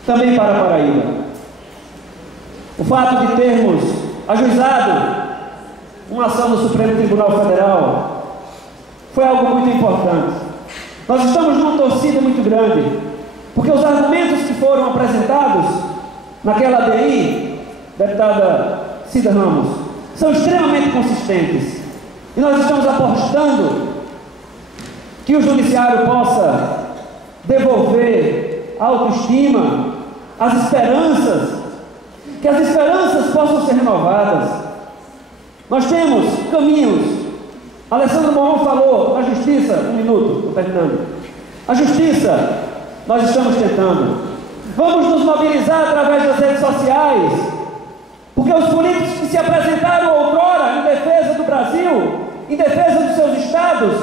também para a Paraíba. O fato de termos ajuizado uma ação no Supremo Tribunal Federal foi algo muito importante. Nós estamos numa torcida muito grande, porque os argumentos que foram apresentados naquela ADI, deputada Cida Ramos, são extremamente consistentes. E nós estamos apostando que o judiciário possa devolver a autoestima, as esperanças, que as esperanças possam ser renovadas. Nós temos caminhos. Alessandro Molon falou na justiça, um minuto, estou terminando. A justiça, nós estamos tentando. Vamos nos mobilizar através das redes sociais, porque os políticos que se apresentaram outrora em defesa do Brasil, em defesa dos seus estados,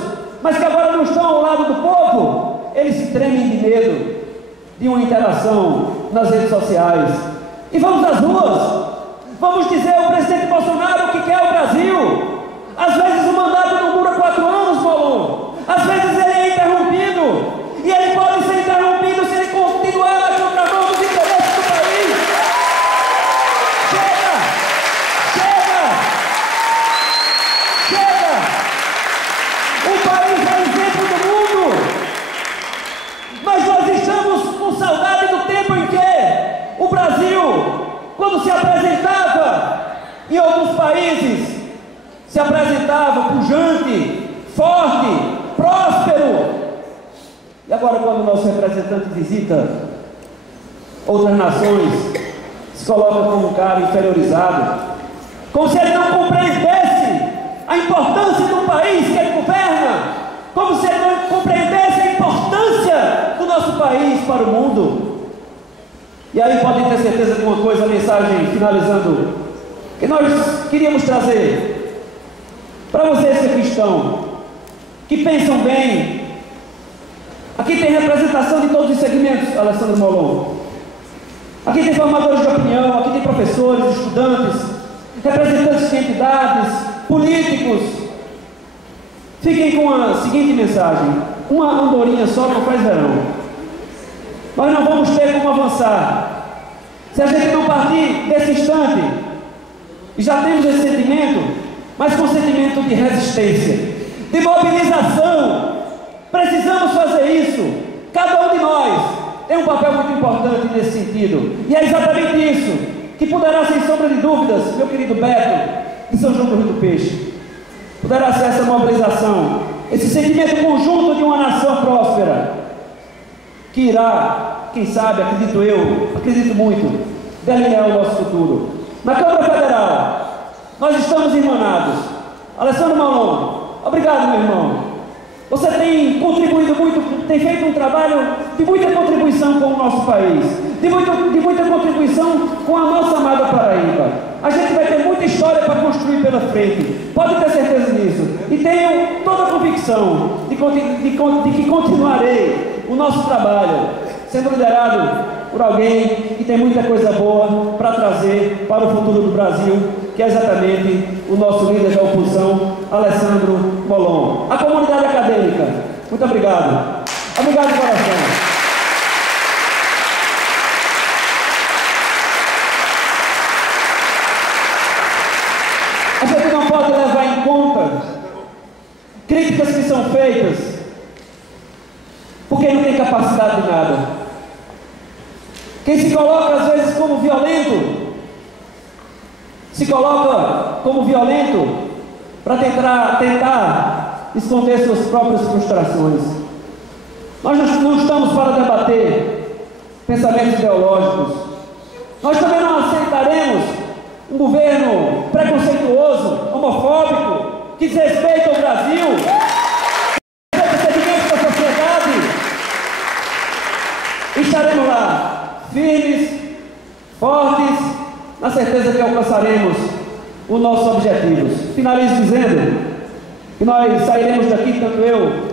mas que agora não estão ao lado do povo, eles se tremem de medo de uma interação nas redes sociais. E vamos às ruas, vamos dizer ao presidente Bolsonaro o que quer o Brasil. Às vezes o mandato não dura 4 anos, Molon. Às vezes ele é interrompido, e ele pode ser interrompido se ele continuar na contramão dos interesses do país. Chega! Chega! Chega! O país é exemplo do mundo, mas nós estamos com saudade do tempo em que o Brasil, quando se apresentava em outros países, se apresentava pujante, forte, próspero. E agora, quando o nosso representante visita outras nações, se coloca como um cara inferiorizado, como se ele não compreendesse a importância do país que ele governa, como se ele não compreendesse a importância do nosso país para o mundo. E aí podem ter certeza de uma coisa, a mensagem finalizando, que nós queríamos trazer para vocês que aqui estão, que pensam bem. Aqui tem representação de todos os segmentos, Alessandro Molon. Aqui tem formadores de opinião, aqui tem professores, estudantes, representantes de entidades, políticos. Fiquem com a seguinte mensagem: uma andorinha só não faz verão. Nós não vamos ter como avançar se a gente não partir desse instante, e já temos esse sentimento, mas com sentimento de resistência, de mobilização. Precisamos fazer isso. Cada um de nós tem um papel muito importante nesse sentido, e é exatamente isso que poderá, sem sombra de dúvidas, meu querido Beto, de São João do Rio do Peixe, poderá ser essa mobilização, esse sentimento conjunto de uma nação próspera, que irá, quem sabe, acredito muito, delinear o nosso futuro. Na Câmara Federal, nós estamos irmanados. Alessandro Molon, obrigado, meu irmão. Você tem contribuído muito, tem feito um trabalho de muita contribuição com o nosso país, de muita contribuição com a nossa amada Paraíba. A gente vai ter muita história para construir pela frente, pode ter certeza disso. E tenho toda a convicção de que continuarei o nosso trabalho, sendo liderado por alguém que tem muita coisa boa para trazer para o futuro do Brasil, que é exatamente o nosso líder da oposição, Alessandro Molon. A comunidade acadêmica, muito obrigado. Obrigado de coração. A gente não pode levar em conta críticas que são feitas porque não tem capacidade de nada. Quem se coloca às vezes como violento, se coloca como violento para tentar esconder suas próprias frustrações. Nós não estamos para debater pensamentos ideológicos. Nós também não aceitaremos um governo preconceituoso, homofóbico, que desrespeita o Brasil, que desrespeita a sociedade. Estaremos lá, firmes, fortes, na certeza que alcançaremos os nossos objetivos. Finalizo dizendo que nós sairemos daqui, tanto eu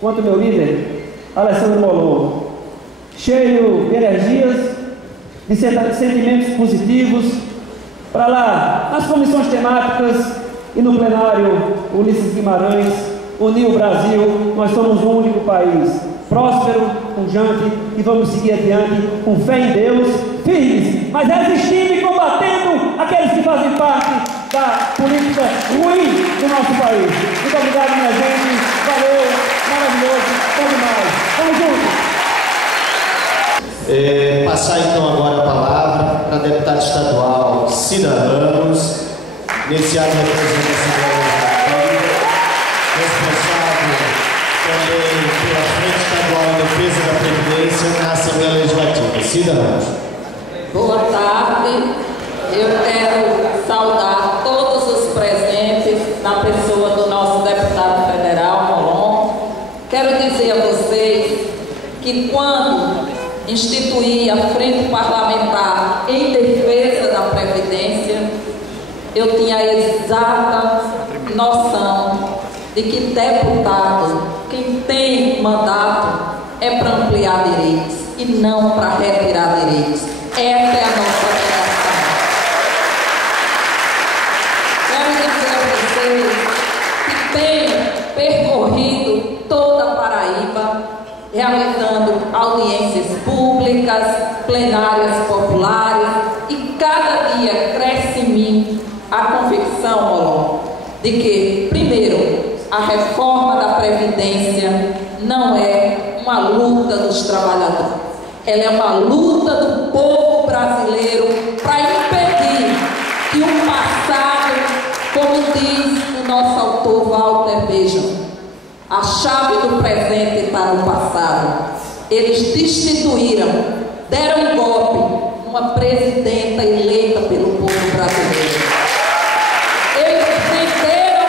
quanto meu líder, Alessandro Molon, cheio de energias, de sentimentos positivos, para lá, nas comissões temáticas e no plenário Ulisses Guimarães, unir o Brasil. Nós somos um único país, próspero, pujante, e vamos seguir adiante com fé em Deus, firmes, mas resistindo e combatendo aqueles que fazem parte da política ruim do nosso país. Muito obrigado, minha gente. Valeu, maravilhoso, bom demais. Vamos juntos. Passar então agora a palavra para a deputada estadual Cida Ramos, nesse ato de representação responsável também pela Frente Estadual em Defesa da Previdência na Assembleia Legislativa. Cida Ramos. Boa tarde. Eu quero saudar todos os presentes na pessoa do nosso deputado federal, Molon. Quero dizer a vocês que quando instituí a Frente Parlamentar em Defesa da Previdência, eu tinha a exata noção de que deputado, quem tem mandato, é para ampliar direitos e não para retirar direitos. Essa é a nossa obrigação. Quero dizer a vocês que tenho percorrido toda a Paraíba, realizando audiências públicas, plenárias populares, e cada dia cresce em mim a convicção, Molon, de que, primeiro, a reforma da Previdência não é uma luta dos trabalhadores, ela é uma luta do povo brasileiro para impedir que o passado, como diz o nosso autor Walter Benjamin, a chave do presente está no passado. Eles destituíram, deram um golpe numa presidenta eleita pelo povo brasileiro. Eles prenderam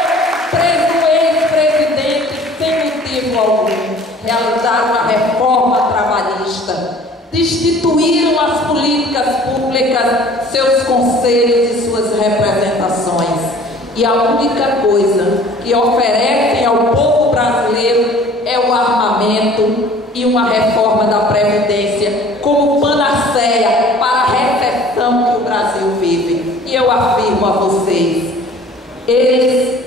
preso ex-presidente sem motivo algum. Realizaram a reforma trabalhista. Destituíram as políticas públicas, seus conselhos e suas representações. E a única coisa que oferecem ao povo brasileiro é o armamento e uma reforma da Previdência como panaceia para a recessão que o Brasil vive. E eu afirmo a vocês, eles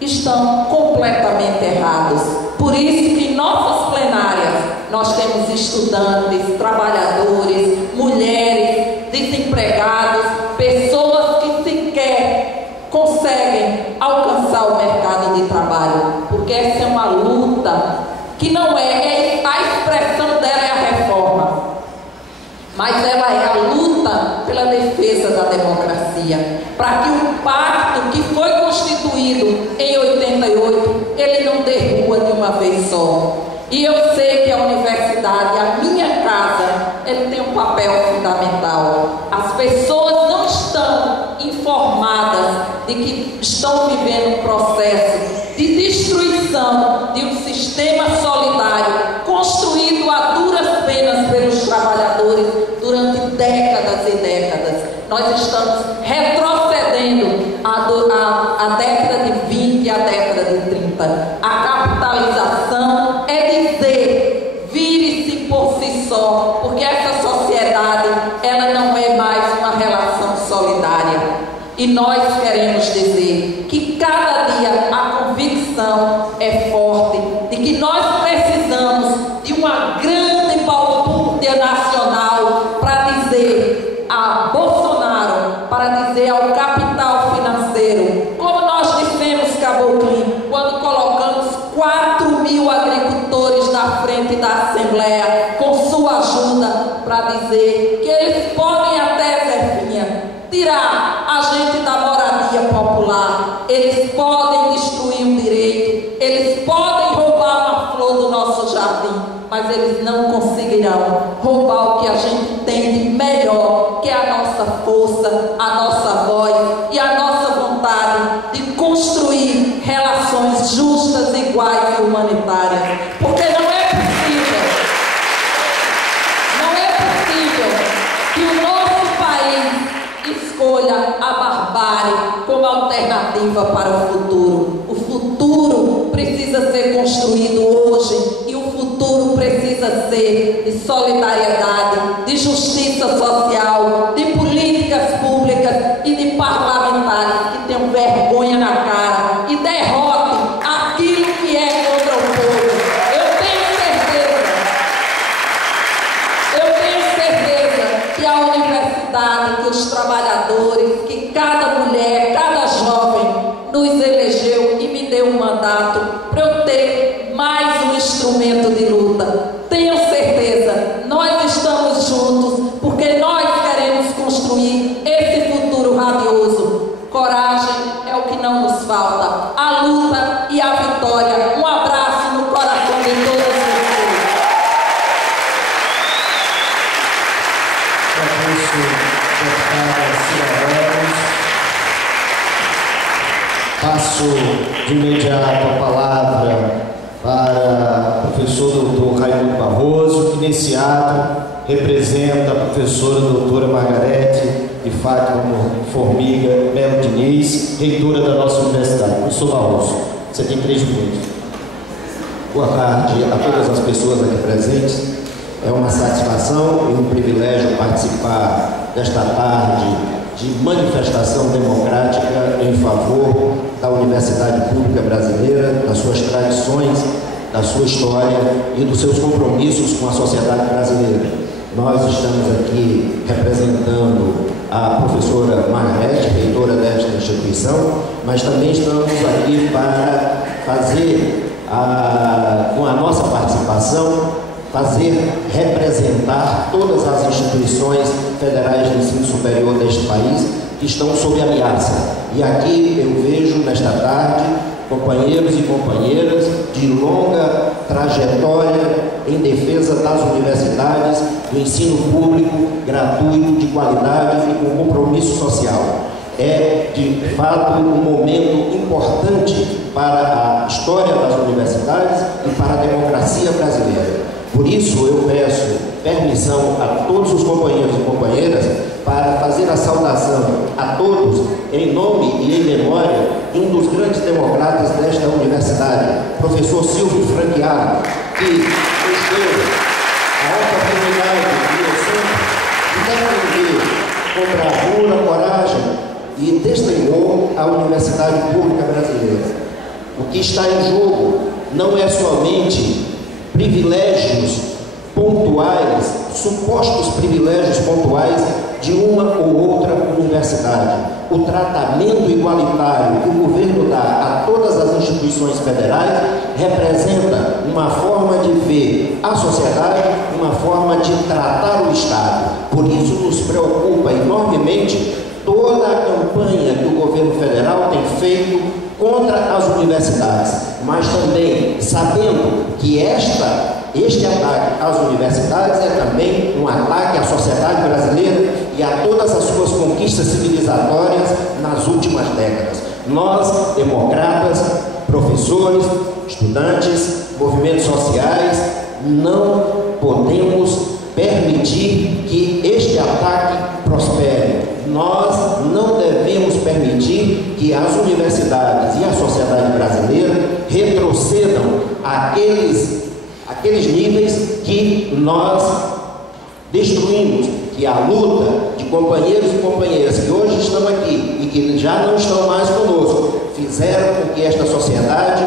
estão completamente errados. Por isso que em nossas plenárias nós temos estudantes, trabalhadores, mulheres, desempregados, pessoas que sequer conseguem alcançar estão vivendo um processo de destruição de um sistema solidário construído a duras penas pelos trabalhadores durante décadas e décadas. Nós estamos retrocedendo a década de 20 e a década de 30. A capitalização é dizer, vire-se por si só, porque essa sociedade, ela não é mais uma relação solidária. E nós queremos dizer que cada dia a convicção é forte de que nós precisamos de uma grande balbúrdia nacional para dizer a Bolsonaro, para dizer ao capital financeiro, como nós dissemos, Caboclinho, quando colocamos 4.000 agricultores na frente da Assembleia com sua ajuda, para dizer que eles podem até, Zefinha, tirar a gente da moradia popular, eles podem destruir um direito, eles podem roubar uma flor do nosso jardim, mas eles não conseguirão roubar o que a gente tem de melhor, que é a nossa força, a nossa voz e a nossa vontade de construir relações justas, iguais e humanitárias. Porque não é possível que o nosso país escolha a barbárie como alternativa para o futuro. O futuro precisa ser construído hoje e o futuro precisa ser de solidariedade, de justiça social, de políticas públicas e de parlamentares que tenham vergonha na cara e derrotem aquilo que é contra o povo. Eu tenho certeza que a universidade, que os trabalhadores, que cada mulher, cada jovem nos elegeu e me deu um mandato para eu ter mais um instrumento de luta. Tenho certeza, nós estamos juntos porque nós queremos construir esse futuro radioso. Coragem é o que não nos falta, a luta e a vitória. Um abraço no coração de todos vocês. Passo de imediato a palavra para o professor doutor Raimundo Barroso, que nesse ato representa a professora doutora Margarete de Fátima Formiga Melo Diniz, reitora da nossa universidade. Professor Barroso, você tem 3 minutos. Boa tarde a todas as pessoas aqui presentes. É uma satisfação e um privilégio participar desta tarde de manifestação democrática em favor da Universidade Pública Brasileira, das suas tradições, da sua história e dos seus compromissos com a sociedade brasileira. Nós estamos aqui representando a professora Margarete, reitora desta instituição, mas também estamos aqui para fazer, com a nossa participação, representar todas as instituições federais de ensino superior deste país que estão sob ameaça. E aqui eu vejo, nesta tarde, companheiros e companheiras de longa trajetória em defesa das universidades, do ensino público, gratuito, de qualidade e com compromisso social. É, de fato, um momento importante para a história das universidades e para a democracia brasileira. Por isso, eu peço permissão a todos os companheiros e companheiras para fazer a saudação a todos em nome e em memória de um dos grandes democratas desta universidade, professor Silvio Franchiaro, que nos deu a oportunidade de defender com bravura, coragem e testemunhou a Universidade Pública Brasileira. O que está em jogo não é somente privilégios pontuais, supostos privilégios pontuais de uma ou outra universidade. O tratamento igualitário que o governo dá a todas as instituições federais representa uma forma de ver a sociedade, uma forma de tratar o Estado. Por isso nos preocupa enormemente toda a campanha que o governo federal tem feito contra as universidades, mas também sabendo que este ataque às universidades é também um ataque à sociedade brasileira e a todas as suas conquistas civilizatórias nas últimas décadas. Nós, democratas, professores, estudantes, movimentos sociais, não podemos permitir que este ataque prospere. Nós não devemos permitir que as universidades e a sociedade brasileira retrocedam àqueles níveis que nós destruímos, que a luta de companheiros e companheiras que hoje estão aqui e que já não estão mais conosco, fizeram com que esta sociedade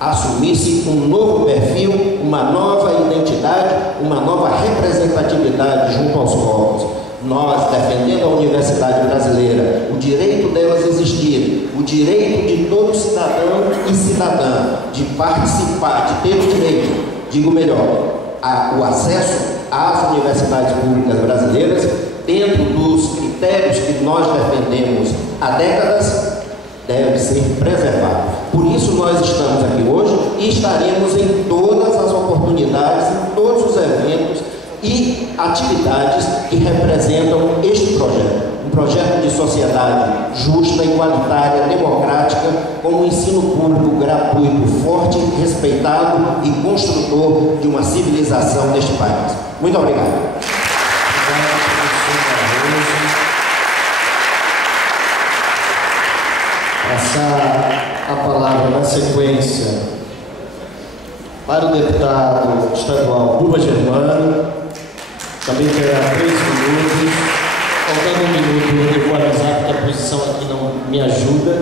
assumisse um novo perfil, uma nova identidade, uma nova representatividade junto aos povos. Nós, defendendo a universidade brasileira, o direito delas existir, o direito de todo cidadão e cidadã de participar, de ter o direito, digo melhor, o acesso às universidades públicas brasileiras, dentro dos critérios que nós defendemos há décadas, deve ser preservado. Por isso nós estamos aqui hoje e estaremos em todas as oportunidades, em todos os eventos e atividades que representam este projeto. Um projeto de sociedade justa, igualitária, democrática, com um ensino público gratuito, forte, respeitado e construtor de uma civilização neste país. Muito obrigado. Passar a palavra na sequência para o deputado estadual Buba Germano, também terá 3 minutos. Faltando 1 minuto, eu vou avisar porque a posição aqui não me ajuda.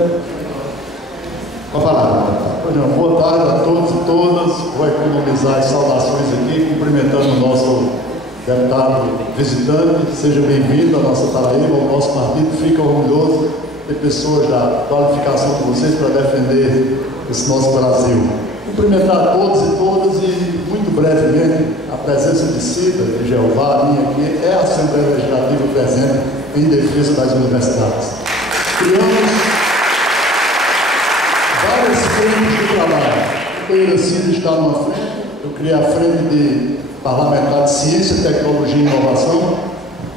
Com a palavra, deputado. Boa tarde a todos e todas. Vou economizar as saudações aqui, cumprimentando o nosso deputado visitante. Seja bem-vindo à nossa Paraíba, ao nosso partido. Fica orgulhoso de pessoas da qualificação de vocês para defender esse nosso Brasil. Cumprimentar todos e todas e, muito brevemente, a presença de Cida, de Jeová, minha aqui, é a Assembleia Legislativa presente em defesa das universidades. Criamos várias frentes de trabalho. O companheiro Cida está numa frente, eu criei a frente de parlamentar de Ciência, Tecnologia e Inovação,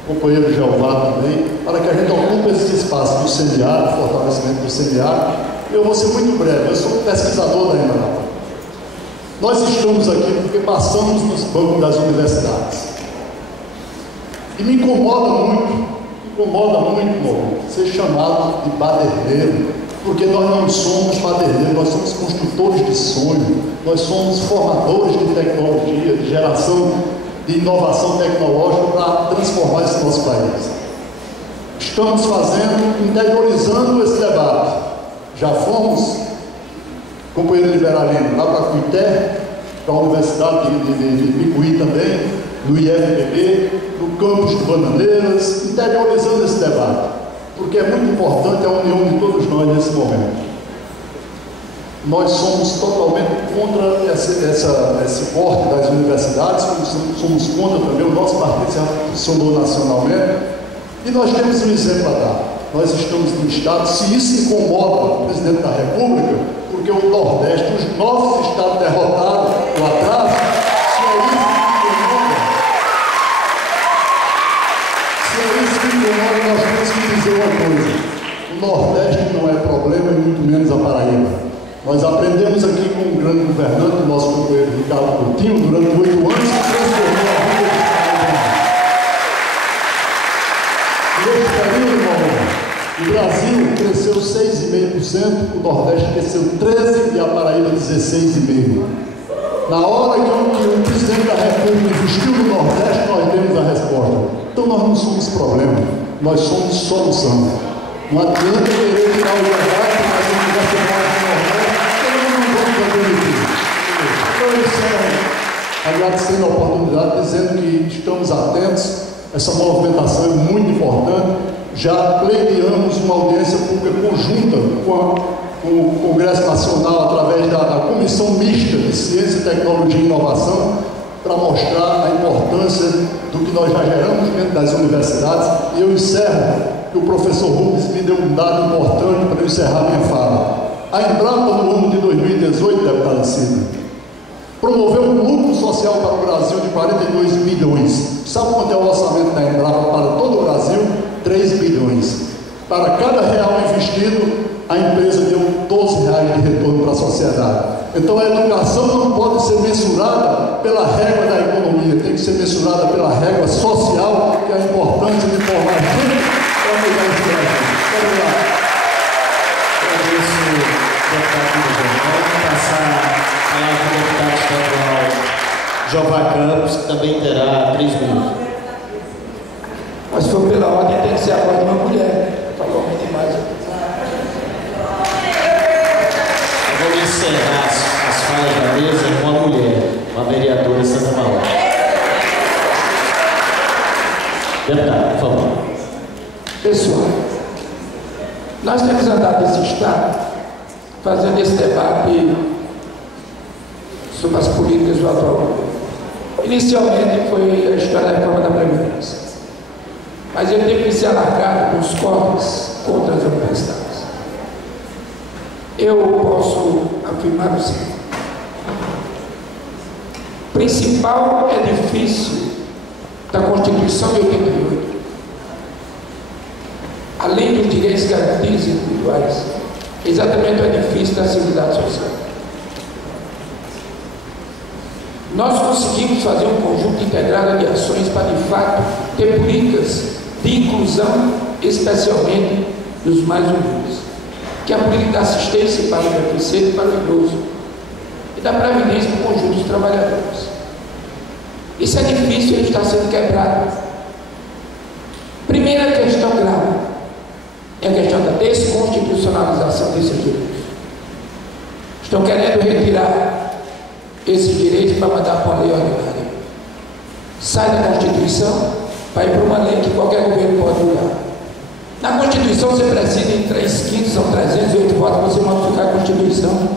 o companheiro Jeová também, para que a gente ocupe esse espaço do CNA, do fortalecimento do CNA. Eu vou ser muito breve, eu sou pesquisador da Embrapa. Nós estamos aqui porque passamos nos bancos das universidades. E me incomoda muito, ser chamado de baderneiro, porque nós não somos baderneiros, nós somos construtores de sonho, nós somos formadores de tecnologia, de geração de inovação tecnológica para transformar esse nosso país. Estamos interiorizando esse debate. Já fomos, companheiro Liberalino, lá para a Cuité, para a Universidade de Picuí também, no IFPB, no campus de Bananeiras, interiorizando esse debate, porque é muito importante a união de todos nós nesse momento. Nós somos totalmente contra esse corte das universidades, somos contra também, o nosso partido se posicionou nacionalmente, e nós temos um exemplo a dar. Nós estamos no Estado, se isso incomoda o presidente da República, porque o Nordeste, os nossos estados derrotados, o atraso, se é isso que incomoda, nós temos que dizer uma coisa: o Nordeste não é problema, e muito menos a Paraíba. Nós aprendemos aqui com um grande governante, o nosso companheiro Ricardo Coutinho, durante 8 anos, que transformou a vida de Paraíba. Neste período, o Brasil cresceu 6,5%, o Nordeste cresceu 13% e a Paraíba 16,5%. Na hora que o presidente da República investiu no Nordeste, nós demos a resposta. Então nós não somos problema, nós somos solução. Não adianta querer tirar o debate, mas a universidade do Nordeste, não vamos permitir. Então eu encerro agradecendo a oportunidade, dizendo que estamos atentos, essa movimentação é muito importante. Já pleiteamos uma audiência pública conjunta com o Congresso Nacional, através da Comissão Mista de Ciência, Tecnologia e Inovação, para mostrar a importância do que nós já geramos dentro das universidades. E eu encerro, que o professor Rubens me deu um dado importante para eu encerrar minha fala. A Embrapa, no ano de 2018, deputada Cida, promoveu um lucro social para o Brasil de 42 bilhões. Sabe quanto é o orçamento da Embrapa para todo o Brasil? 3 bilhões. Para cada real investido, a empresa sociedade. Então a educação não pode ser mensurada pela régua da economia, tem que ser mensurada pela régua social, que é a importância de formar gente para mudar esse Brasil. Obrigado. Agradeço, deputado Jornal. Vou passar a palavra ao deputado estadual Jeová Campos, que também terá 3 minutos. Mas se for pela ordem, tem que ser a voz de uma mulher. Falou muito demais. Eu vou encerrar as falas da mesa com a mulher, uma vereadora Santa Maria. Deputado, por favor. Pessoal, nós temos andado nesse estado fazendo esse debate sobre as políticas do atual governo. Inicialmente foi a história da reforma da Previdência, mas ele tem que ser alargado com os cortes contra as universidades. Eu posso afirmar o seguinte: o principal edifício da Constituição de 88, além dos direitos garantidos individuais, é exatamente o edifício da civilidade social. Nós conseguimos fazer um conjunto integrado de ações para, de fato, ter políticas de inclusão, especialmente dos mais humildes, que é a política da assistência para o deficiente e para o idoso, e da previdência para o conjunto dos trabalhadores. Esse edifício está sendo quebrado. Primeira questão grave é a questão da desconstitucionalização desses direitos. Estão querendo retirar esses direitos para mandar para uma lei ordinária. Sai da Constituição para ir para uma lei que qualquer governo pode mudar. Na Constituição você precisa de 3/5, são 308 votos para você modificar a Constituição.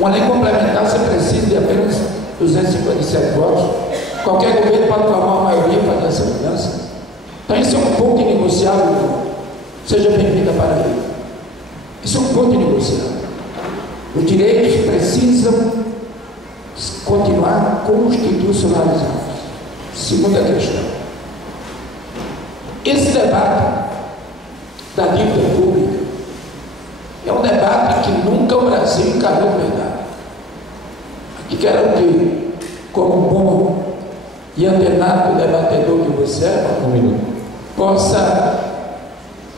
Uma lei complementar você precisa de apenas 257 votos. Qualquer governo pode formar uma maioria para fazer essa mudança. Então isso é um ponto inegociável. Seja bem-vinda para ele. Isso é um ponto inegociável. Os direitos precisam continuar constitucionalizados. Segunda questão: esse debate da dívida pública é um debate que nunca o Brasil encarou de verdade. Aqui quero que, como bom e antenado debatedor que você é, possa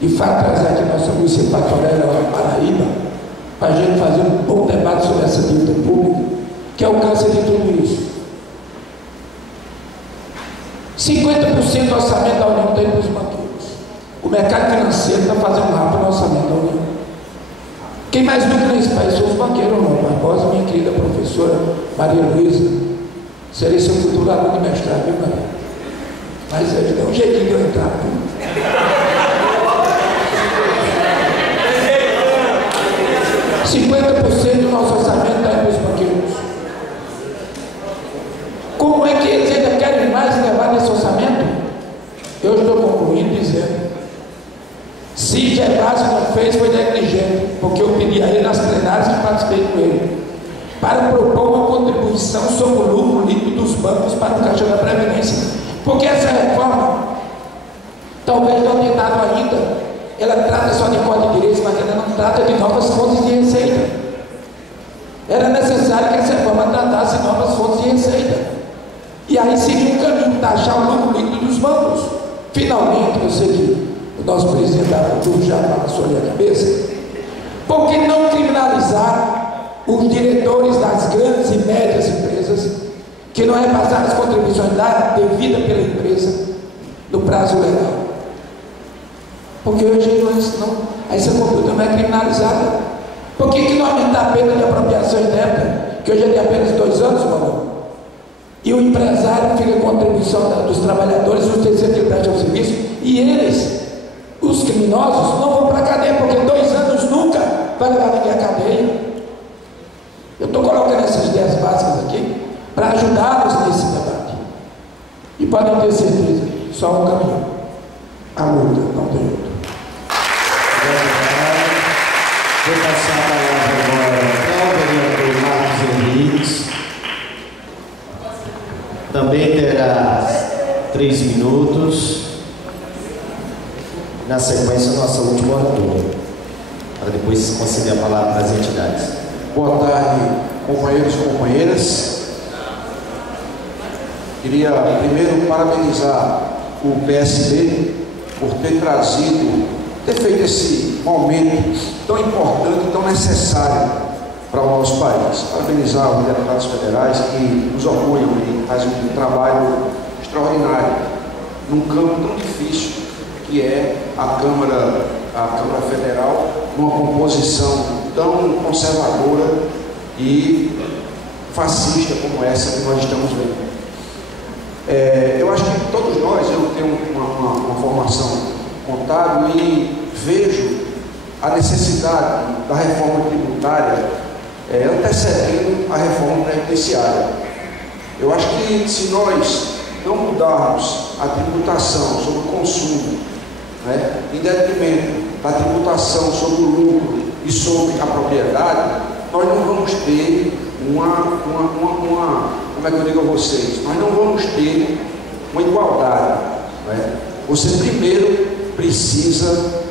de fato trazer aqui nossa Lúcia Patorella lá na Paraíba, para a gente fazer um bom debate sobre essa dívida pública, que é o câncer de tudo isso. 50% do orçamento da União tem para os banqueiros. O mercado financeiro está fazendo rápido no orçamento da União. Quem mais lucra nesse país são os banqueiros, não. Barbosa, minha querida professora Maria Luísa, serei seu futuro aluno de mestrado, viu, Maria? Mas ele deu um jeitinho de eu entrar. 50% do nosso orçamento está para os banqueiros. Como é que eles ainda querem mais levar nesse orçamento? Eu estou concluindo dizendo: se Gervásio não fez, foi negligente, porque eu pedi a ele nas plenárias que participei com ele, para propor uma contribuição sobre o lucro líquido dos bancos para o caixa da Previdência, porque essa reforma, talvez não tenha dado ainda, ela trata só de código de direitos, mas ela não trata de novas fontes de receita. Era necessário que essa reforma tratasse novas fontes de receita, e aí seguir um caminho, taxar o lucro líquido dos bancos. Finalmente, eu sei que o nosso presidente da Futuro já passou ali a cabeça, por que não criminalizar os diretores das grandes e médias empresas que não repassaram as contribuições devidas pela empresa no prazo legal? Porque hoje essa conduta não é criminalizada. Por que não aumentar a pena de apropriação indébita, que hoje é de apenas 2 anos, mano? E o empresário fica com a contribuição dos trabalhadores, os terceiros que prestam serviço, e eles, os criminosos, não vão para a cadeia, porque 2 anos nunca vai levar ninguém à cadeia. Eu estou colocando essas ideias básicas aqui para ajudá-los nesse debate. E podem ter certeza, só um caminho: a luta, não tem outro. Vou passar a palavra agora ao vereador Marcos Henriques. Também terá 3 minutos. Na sequência, nossa última oratória, para depois conceder a palavra para as entidades. Boa tarde, companheiros e companheiras. Queria primeiro parabenizar o PSB por ter feito esse momento tão importante e tão necessário para o nosso país. Parabenizar os deputados federais que nos orgulham e fazem um trabalho extraordinário num campo tão difícil que é a Câmara Federal, numa composição tão conservadora e fascista como essa que nós estamos vendo. Eu acho que todos nós, eu tenho uma formação contábil e vejo a necessidade da reforma tributária antecedendo a reforma previdenciária. Eu acho que se nós não mudarmos a tributação sobre o consumo, em detrimento da tributação sobre o lucro e sobre a propriedade, nós não vamos ter como é que eu digo a vocês? Nós não vamos ter uma igualdade. Você primeiro precisa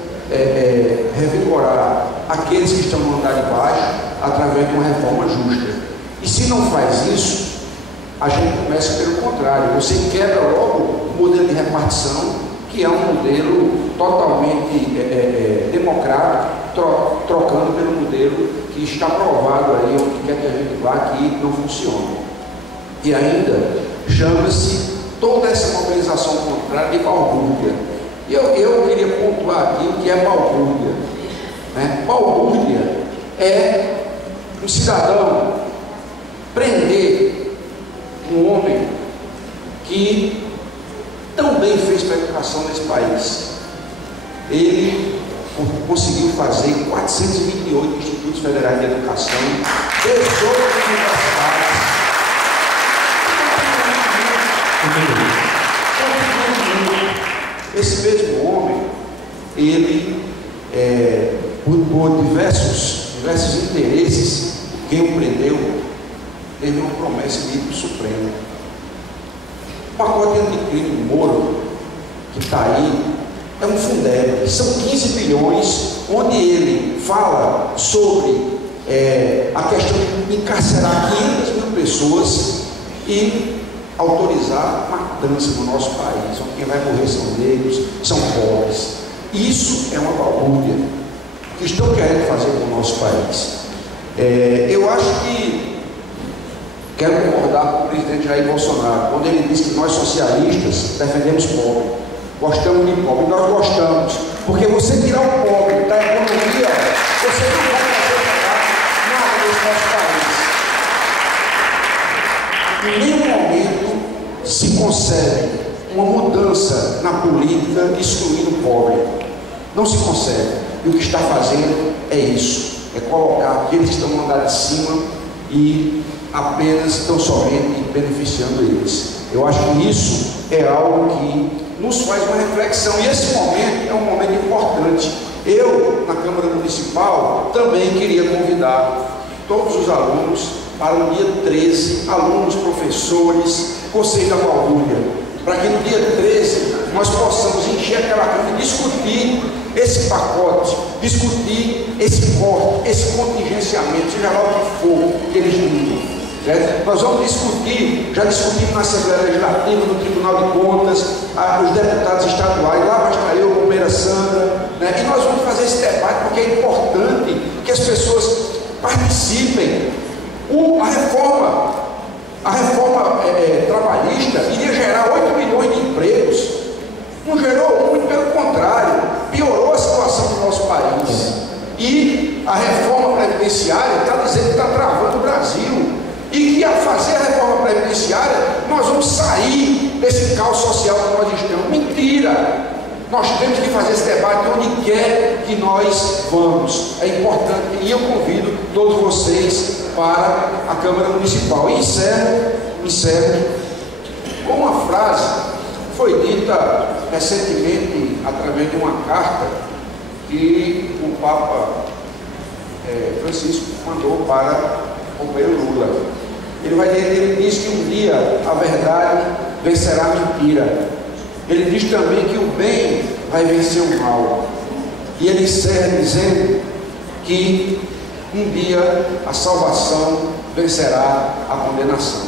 revigorar aqueles que estão no andar de baixo através de uma reforma justa. E se não faz isso, a gente começa pelo contrário. Você quebra logo o modelo de repartição, que é um modelo totalmente democrático, trocando pelo modelo que está provado aí, onde quer que a gente vá, que não funciona. E ainda chama-se toda essa mobilização contrária de balbúrdia. E eu queria pontuar aqui o que é balbúrdia. Balbúrdia é um cidadão prender um homem que também fez para a educação nesse país. Ele conseguiu fazer 428 institutos federais de educação, 18 universidades. Esse mesmo homem, ele, por diversos interesses, quem o prendeu, teve uma promessa de ir para o Supremo. O pacote anticrime do Moro, que está aí, é um fundeb, são 15 bilhões, onde ele fala sobre a questão de encarcerar 500 mil pessoas e autorizar matança no nosso país, onde quem vai morrer são negros, são pobres. Isso é uma balbúrdia que estão querendo fazer com o nosso país. Eu acho que quero concordar com o presidente Jair Bolsonaro, quando ele diz que nós socialistas defendemos pobre, gostamos de pobre. Nós gostamos, porque você tirar o pobre da economia, você não vai fazer nada nesse nosso país. Em nenhum momento se consegue uma mudança na política excluindo o pobre. Não se consegue. E o que está fazendo é isso, é colocar aqueles que estão no andar de cima e apenas tão somente beneficiando eles. Eu acho que isso é algo que nos faz uma reflexão, e esse momento é um momento importante. Eu, na Câmara Municipal, também queria convidar todos os alunos para o dia 13, alunos, professores, Conselho da Balbúrdia, para que no dia 13 nós possamos encher aquela Câmara e discutir esse pacote, discutir esse corte, esse contingenciamento, seja lá o que for que eles mudem. Nós vamos discutir, já discutimos na Assembleia Legislativa, no Tribunal de Contas, os deputados estaduais, lá vai estar eu, companheira Sandra, e nós vamos fazer esse debate porque é importante que as pessoas participem. A reforma trabalhista iria gerar 8 milhões de empregos, não gerou muito, pelo contrário, piorou a situação do nosso país. E a reforma previdenciária está dizendo que está travando o Brasil. E que ao fazer a reforma previdenciária, nós vamos sair desse caos social que nós estamos. Mentira! Nós temos que fazer esse debate onde quer que nós vamos. É importante, e eu convido todos vocês para a Câmara Municipal. E encerro com uma frase que foi dita recentemente através de uma carta que o Papa Francisco mandou para o companheiro Lula. Ele diz que um dia a verdade vencerá a mentira. Ele diz também que o bem vai vencer o mal. E ele encerra dizendo que Um dia a salvação vencerá a condenação.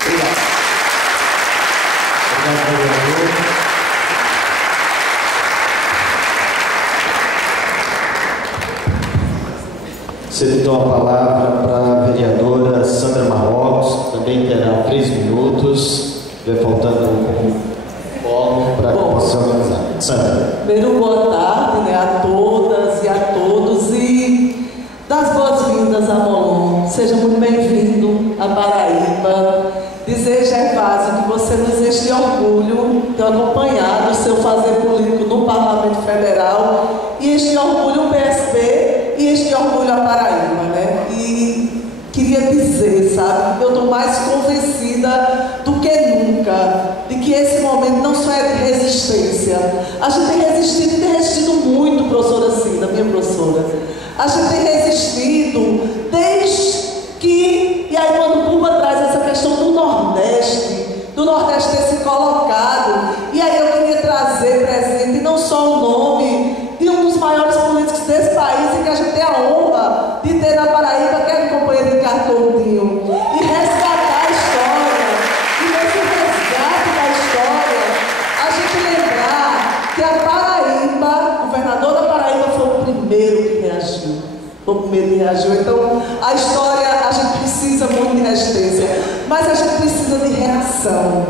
Obrigado. Obrigado, vereador. Cedeu a palavra para a vereadora Sandra Marrocos, também terá 3 minutos, vai faltando um fórum para que possa organizar. Sandra. Primeiro, boa tarde, né, a todas e a todos, e das boas-vindas a Molon. Seja muito bem-vindo a Paraíba. Dizer, Gervásio, que você nos enche de orgulho ter acompanhado o seu fazer político no Parlamento Federal, e enche de orgulho o PSB e enche de orgulho a Paraíba, né? E queria dizer, sabe, eu estou mais convencida do que nunca de que esse momento não só é de resistência. A gente tem resistido e tem resistido muito, professora Cida, minha professora. A gente tem resistido desde que, e aí quando o Buba traz essa questão do Nordeste ter se colocado, e aí eu queria trazer presente não só o nome de um dos maiores políticos desse país, e que a gente tem a honra de ter na Paraíba, que é o companheiro Ricardo Coutinho, e resgatar a história, e nesse resgate da história, a gente lembrar que a Paraíba, o governador da Paraíba foi o primeiro que reagiu. Foi o primeiro que reagiu. Então, a história, a gente precisa muito de resistência, mas a gente precisa de reação,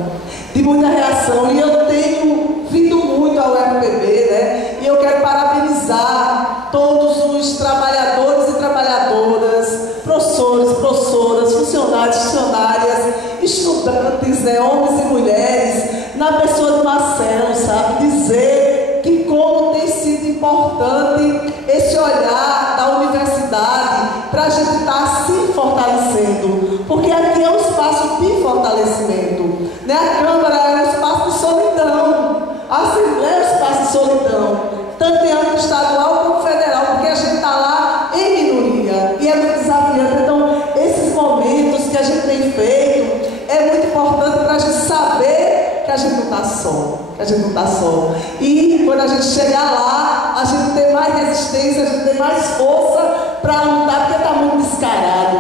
de muita reação. E eu tenho vindo muito ao UFPB, né? E eu quero parabenizar todos os trabalhadores e trabalhadoras, professores, professoras, funcionários, funcionárias, estudantes, né? Homens e mulheres, na pessoa de Marcelo, sabe? Dizer que como tem sido importante esse olhar da universidade para a gente estar se fortalecendo, porque aqui é um espaço de fortalecimento, né? A Câmara é um espaço de solidão, a Assembleia é um espaço de solidão, tanto em âmbito estadual como federal, porque a gente está lá em minoria e é muito desafiante. Então, esses momentos que a gente tem feito é muito importante para a gente saber que a gente não está só, que a gente não está só. E quando a gente chegar lá, a gente tem mais resistência, a gente tem mais força para lutar, porque está muito descarado,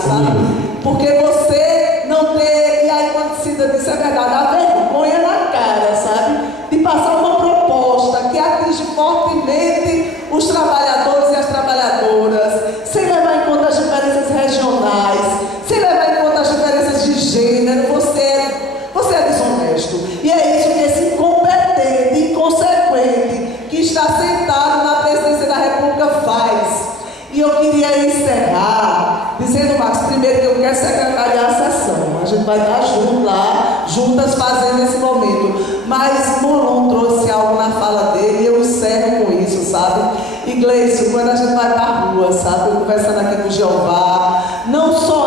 sabe? Porque você não ter, e aí quando se diz é verdade, a vergonha na cara, sabe? De passar uma proposta que atinge fortemente os trabalhadores e as trabalhadoras, sem levar em conta as diferenças regionais, sem levar em conta as diferenças de gênero. Você é desonesto. E é isso que esse incompetente, inconsequente, que está sentado na presidência da República faz. E eu queria encerrar dizendo, Marcos, primeiro que eu quero secretariar a sessão. A gente vai estar junto lá, juntas fazendo esse momento. Mas Molon trouxe algo na fala dele e eu encerro com isso, sabe? E Gleison, quando a gente vai para a rua, sabe? Eu conversando aqui com o Jeová, não só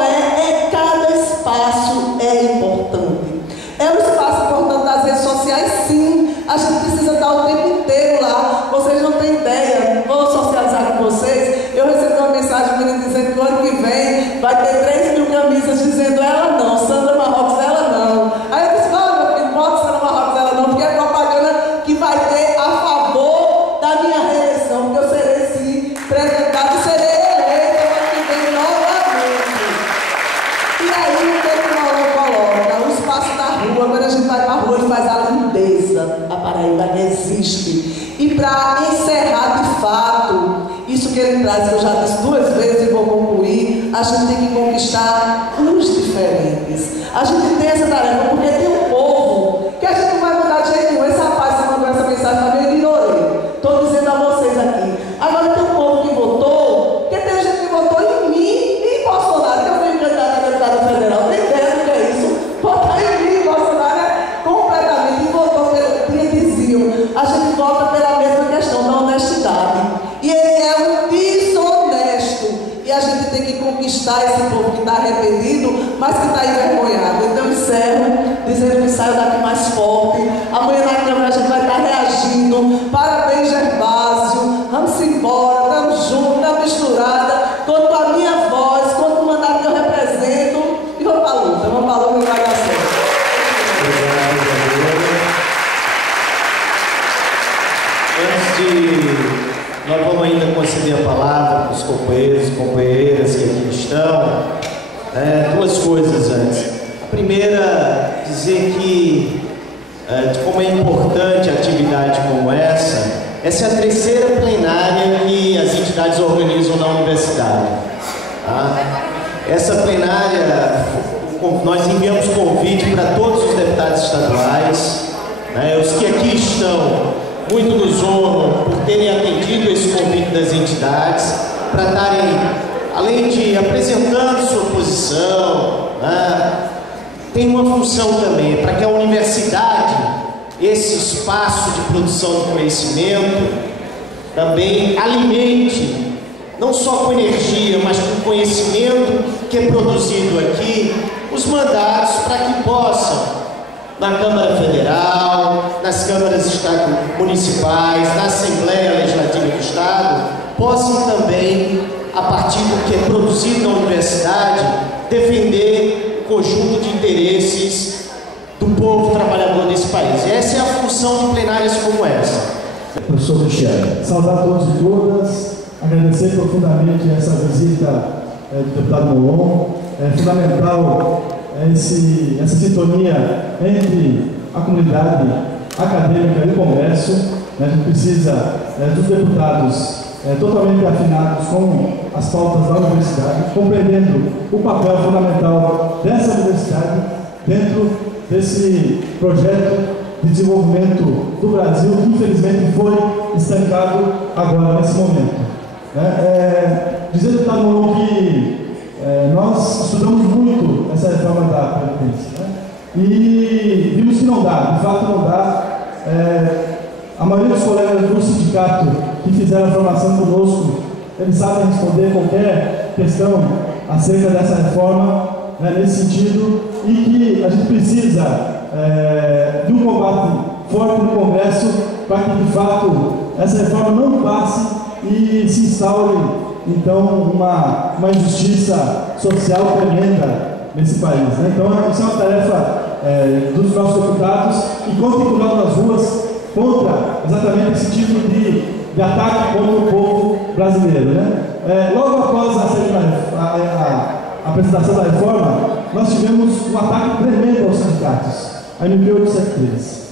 cada espaço é importante. É um espaço importante das redes sociais, sim. A gente precisa estar o tempo inteiro lá. Vocês não têm ideia. Vou socializar com vocês. Eu recebi uma mensagem dizendo que o ano que vem vai ter 3.000 camisas dizendo ela não, Sandra Marrocos, ela não. Aí eu disse, não, meu filho, bota Sandra Marrocos, ela não, porque é propaganda que vai ter a favor da minha reeleição, porque eu serei sim pré-candidata e serei eleita o ano que vem novamente. E aí o que o Molon coloca? O espaço da rua, quando a gente vai para a rua, a gente faz a limpeza. A Paraíba resiste. E para encerrar de fato, isso que ele traz, que eu já disse 2 vezes e vou concluir, a gente tem que conquistar os diferentes. A gente tem essa tarefa, porque tem um povo que a gente não vai mudar de jeito nenhum. Esse rapaz que mandou essa mensagem para mim, eu ignorei. Estou dizendo a vocês aqui. Agora tem um povo que votou, porque tem gente que votou em mim e em Bolsonaro, que eu fui candidato a deputado federal. Tem ideia do que é isso? Votar em mim e Bolsonaro é completamente. E votou pelo que diziam. A gente vota pela mesma questão da honestidade. E ele é um desonesto. E a gente tem que conquistar esse povo que está arrependido, mas que está envergonhado. Então eu encerro dizendo que saio daqui mais forte. Amanhã na Câmara a gente vai estar reagindo. Parabéns, Gervásio. Vamos embora, estamos juntos, estamos misturadas. Conto com a minha voz, conto com o mandato que eu represento. E vamos para a luta, que vai dar certo. Nós vamos ainda conceder a palavra para companheiros e companheiras que aqui estão. Duas coisas antes. A primeira, dizer que como é importante atividade como essa é a terceira plenária que as entidades organizam na universidade. Tá? Essa plenária, nós enviamos convite para todos os deputados estaduais, os que aqui estão, muito nos honram por terem atendido esse convite das entidades, para estarem, além de apresentando sua posição, tem uma função também, para que a universidade, esse espaço de produção de conhecimento, também alimente, não só com energia, mas com conhecimento que é produzido aqui, os mandatos para que possam, na Câmara Federal, nas câmaras municipais, na Assembleia Legislativa do Estado, possam também, a partir do que é produzido na universidade, defender o conjunto de interesses do povo trabalhador desse país. Essa é a função de plenárias como essa. Professor Michel, saudar todos e todas, agradecer profundamente essa visita do deputado Molon. É fundamental essa sintonia entre a comunidade acadêmica e o Congresso. A gente precisa dos deputados totalmente afinados com as pautas da universidade, compreendendo o papel fundamental dessa universidade dentro desse projeto de desenvolvimento do Brasil, que infelizmente foi estancado agora, nesse momento. Dizer, deputado Molon, que nós estudamos muito essa reforma da Previdência, e vimos que não dá, de fato não dá. A maioria dos colegas do sindicato que fizeram a formação conosco, eles sabem responder qualquer questão acerca dessa reforma, nesse sentido, e que a gente precisa de um combate forte no Congresso para que, de fato, essa reforma não passe e se instaure, então, uma injustiça social tremenda nesse país. Então, isso é uma tarefa dos nossos deputados, e continuar nas ruas contra exatamente esse tipo de ataque contra o povo brasileiro. Logo após a apresentação da reforma, nós tivemos um ataque tremendo aos sindicatos, a MP 873.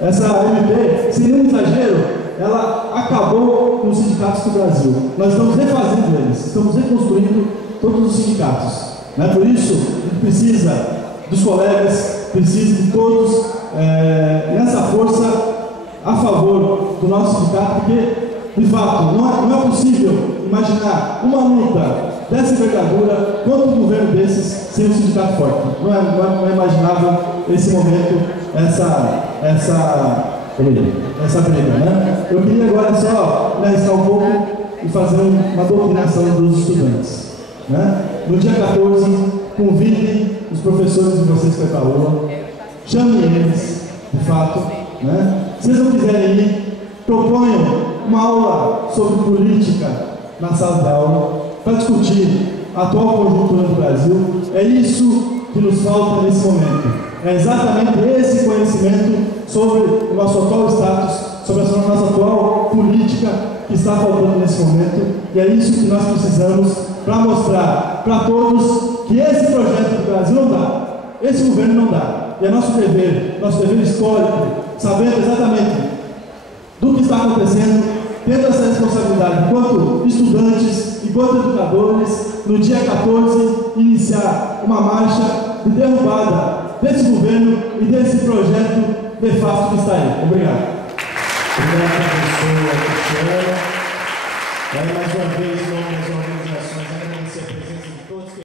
Essa MP, sem nenhum exagero, ela acabou com os sindicatos do Brasil. Nós estamos refazendo eles, estamos reconstruindo todos os sindicatos. Por isso, a gente precisa dos colegas, precisa de todos nessa força a favor do nosso sindicato, porque, de fato, não é possível imaginar uma luta dessa envergadura contra um governo desses sem um sindicato forte. Não é imaginável esse momento, essa briga. Eu queria agora só arriscar um pouco e fazer uma doutrinação dos estudantes. No dia 14, convidem os professores de vocês para a aula, chamem eles, de fato. Se eles não quiserem ir, proponham uma aula sobre política na sala de aula para discutir a atual conjuntura do Brasil. É isso que nos falta nesse momento. É exatamente esse conhecimento sobre o nosso atual status, sobre a nossa atual política que está faltando nesse momento. E é isso que nós precisamos para mostrar para todos que esse projeto do Brasil não dá, esse governo não dá. E é nosso dever histórico, sabendo exatamente do que está acontecendo, tendo essa responsabilidade enquanto estudantes, enquanto educadores, no dia 14, iniciar uma marcha de derrubada desse governo e desse projeto nefasto que está aí. Obrigado. Obrigado, professor Michel. Mais uma vez,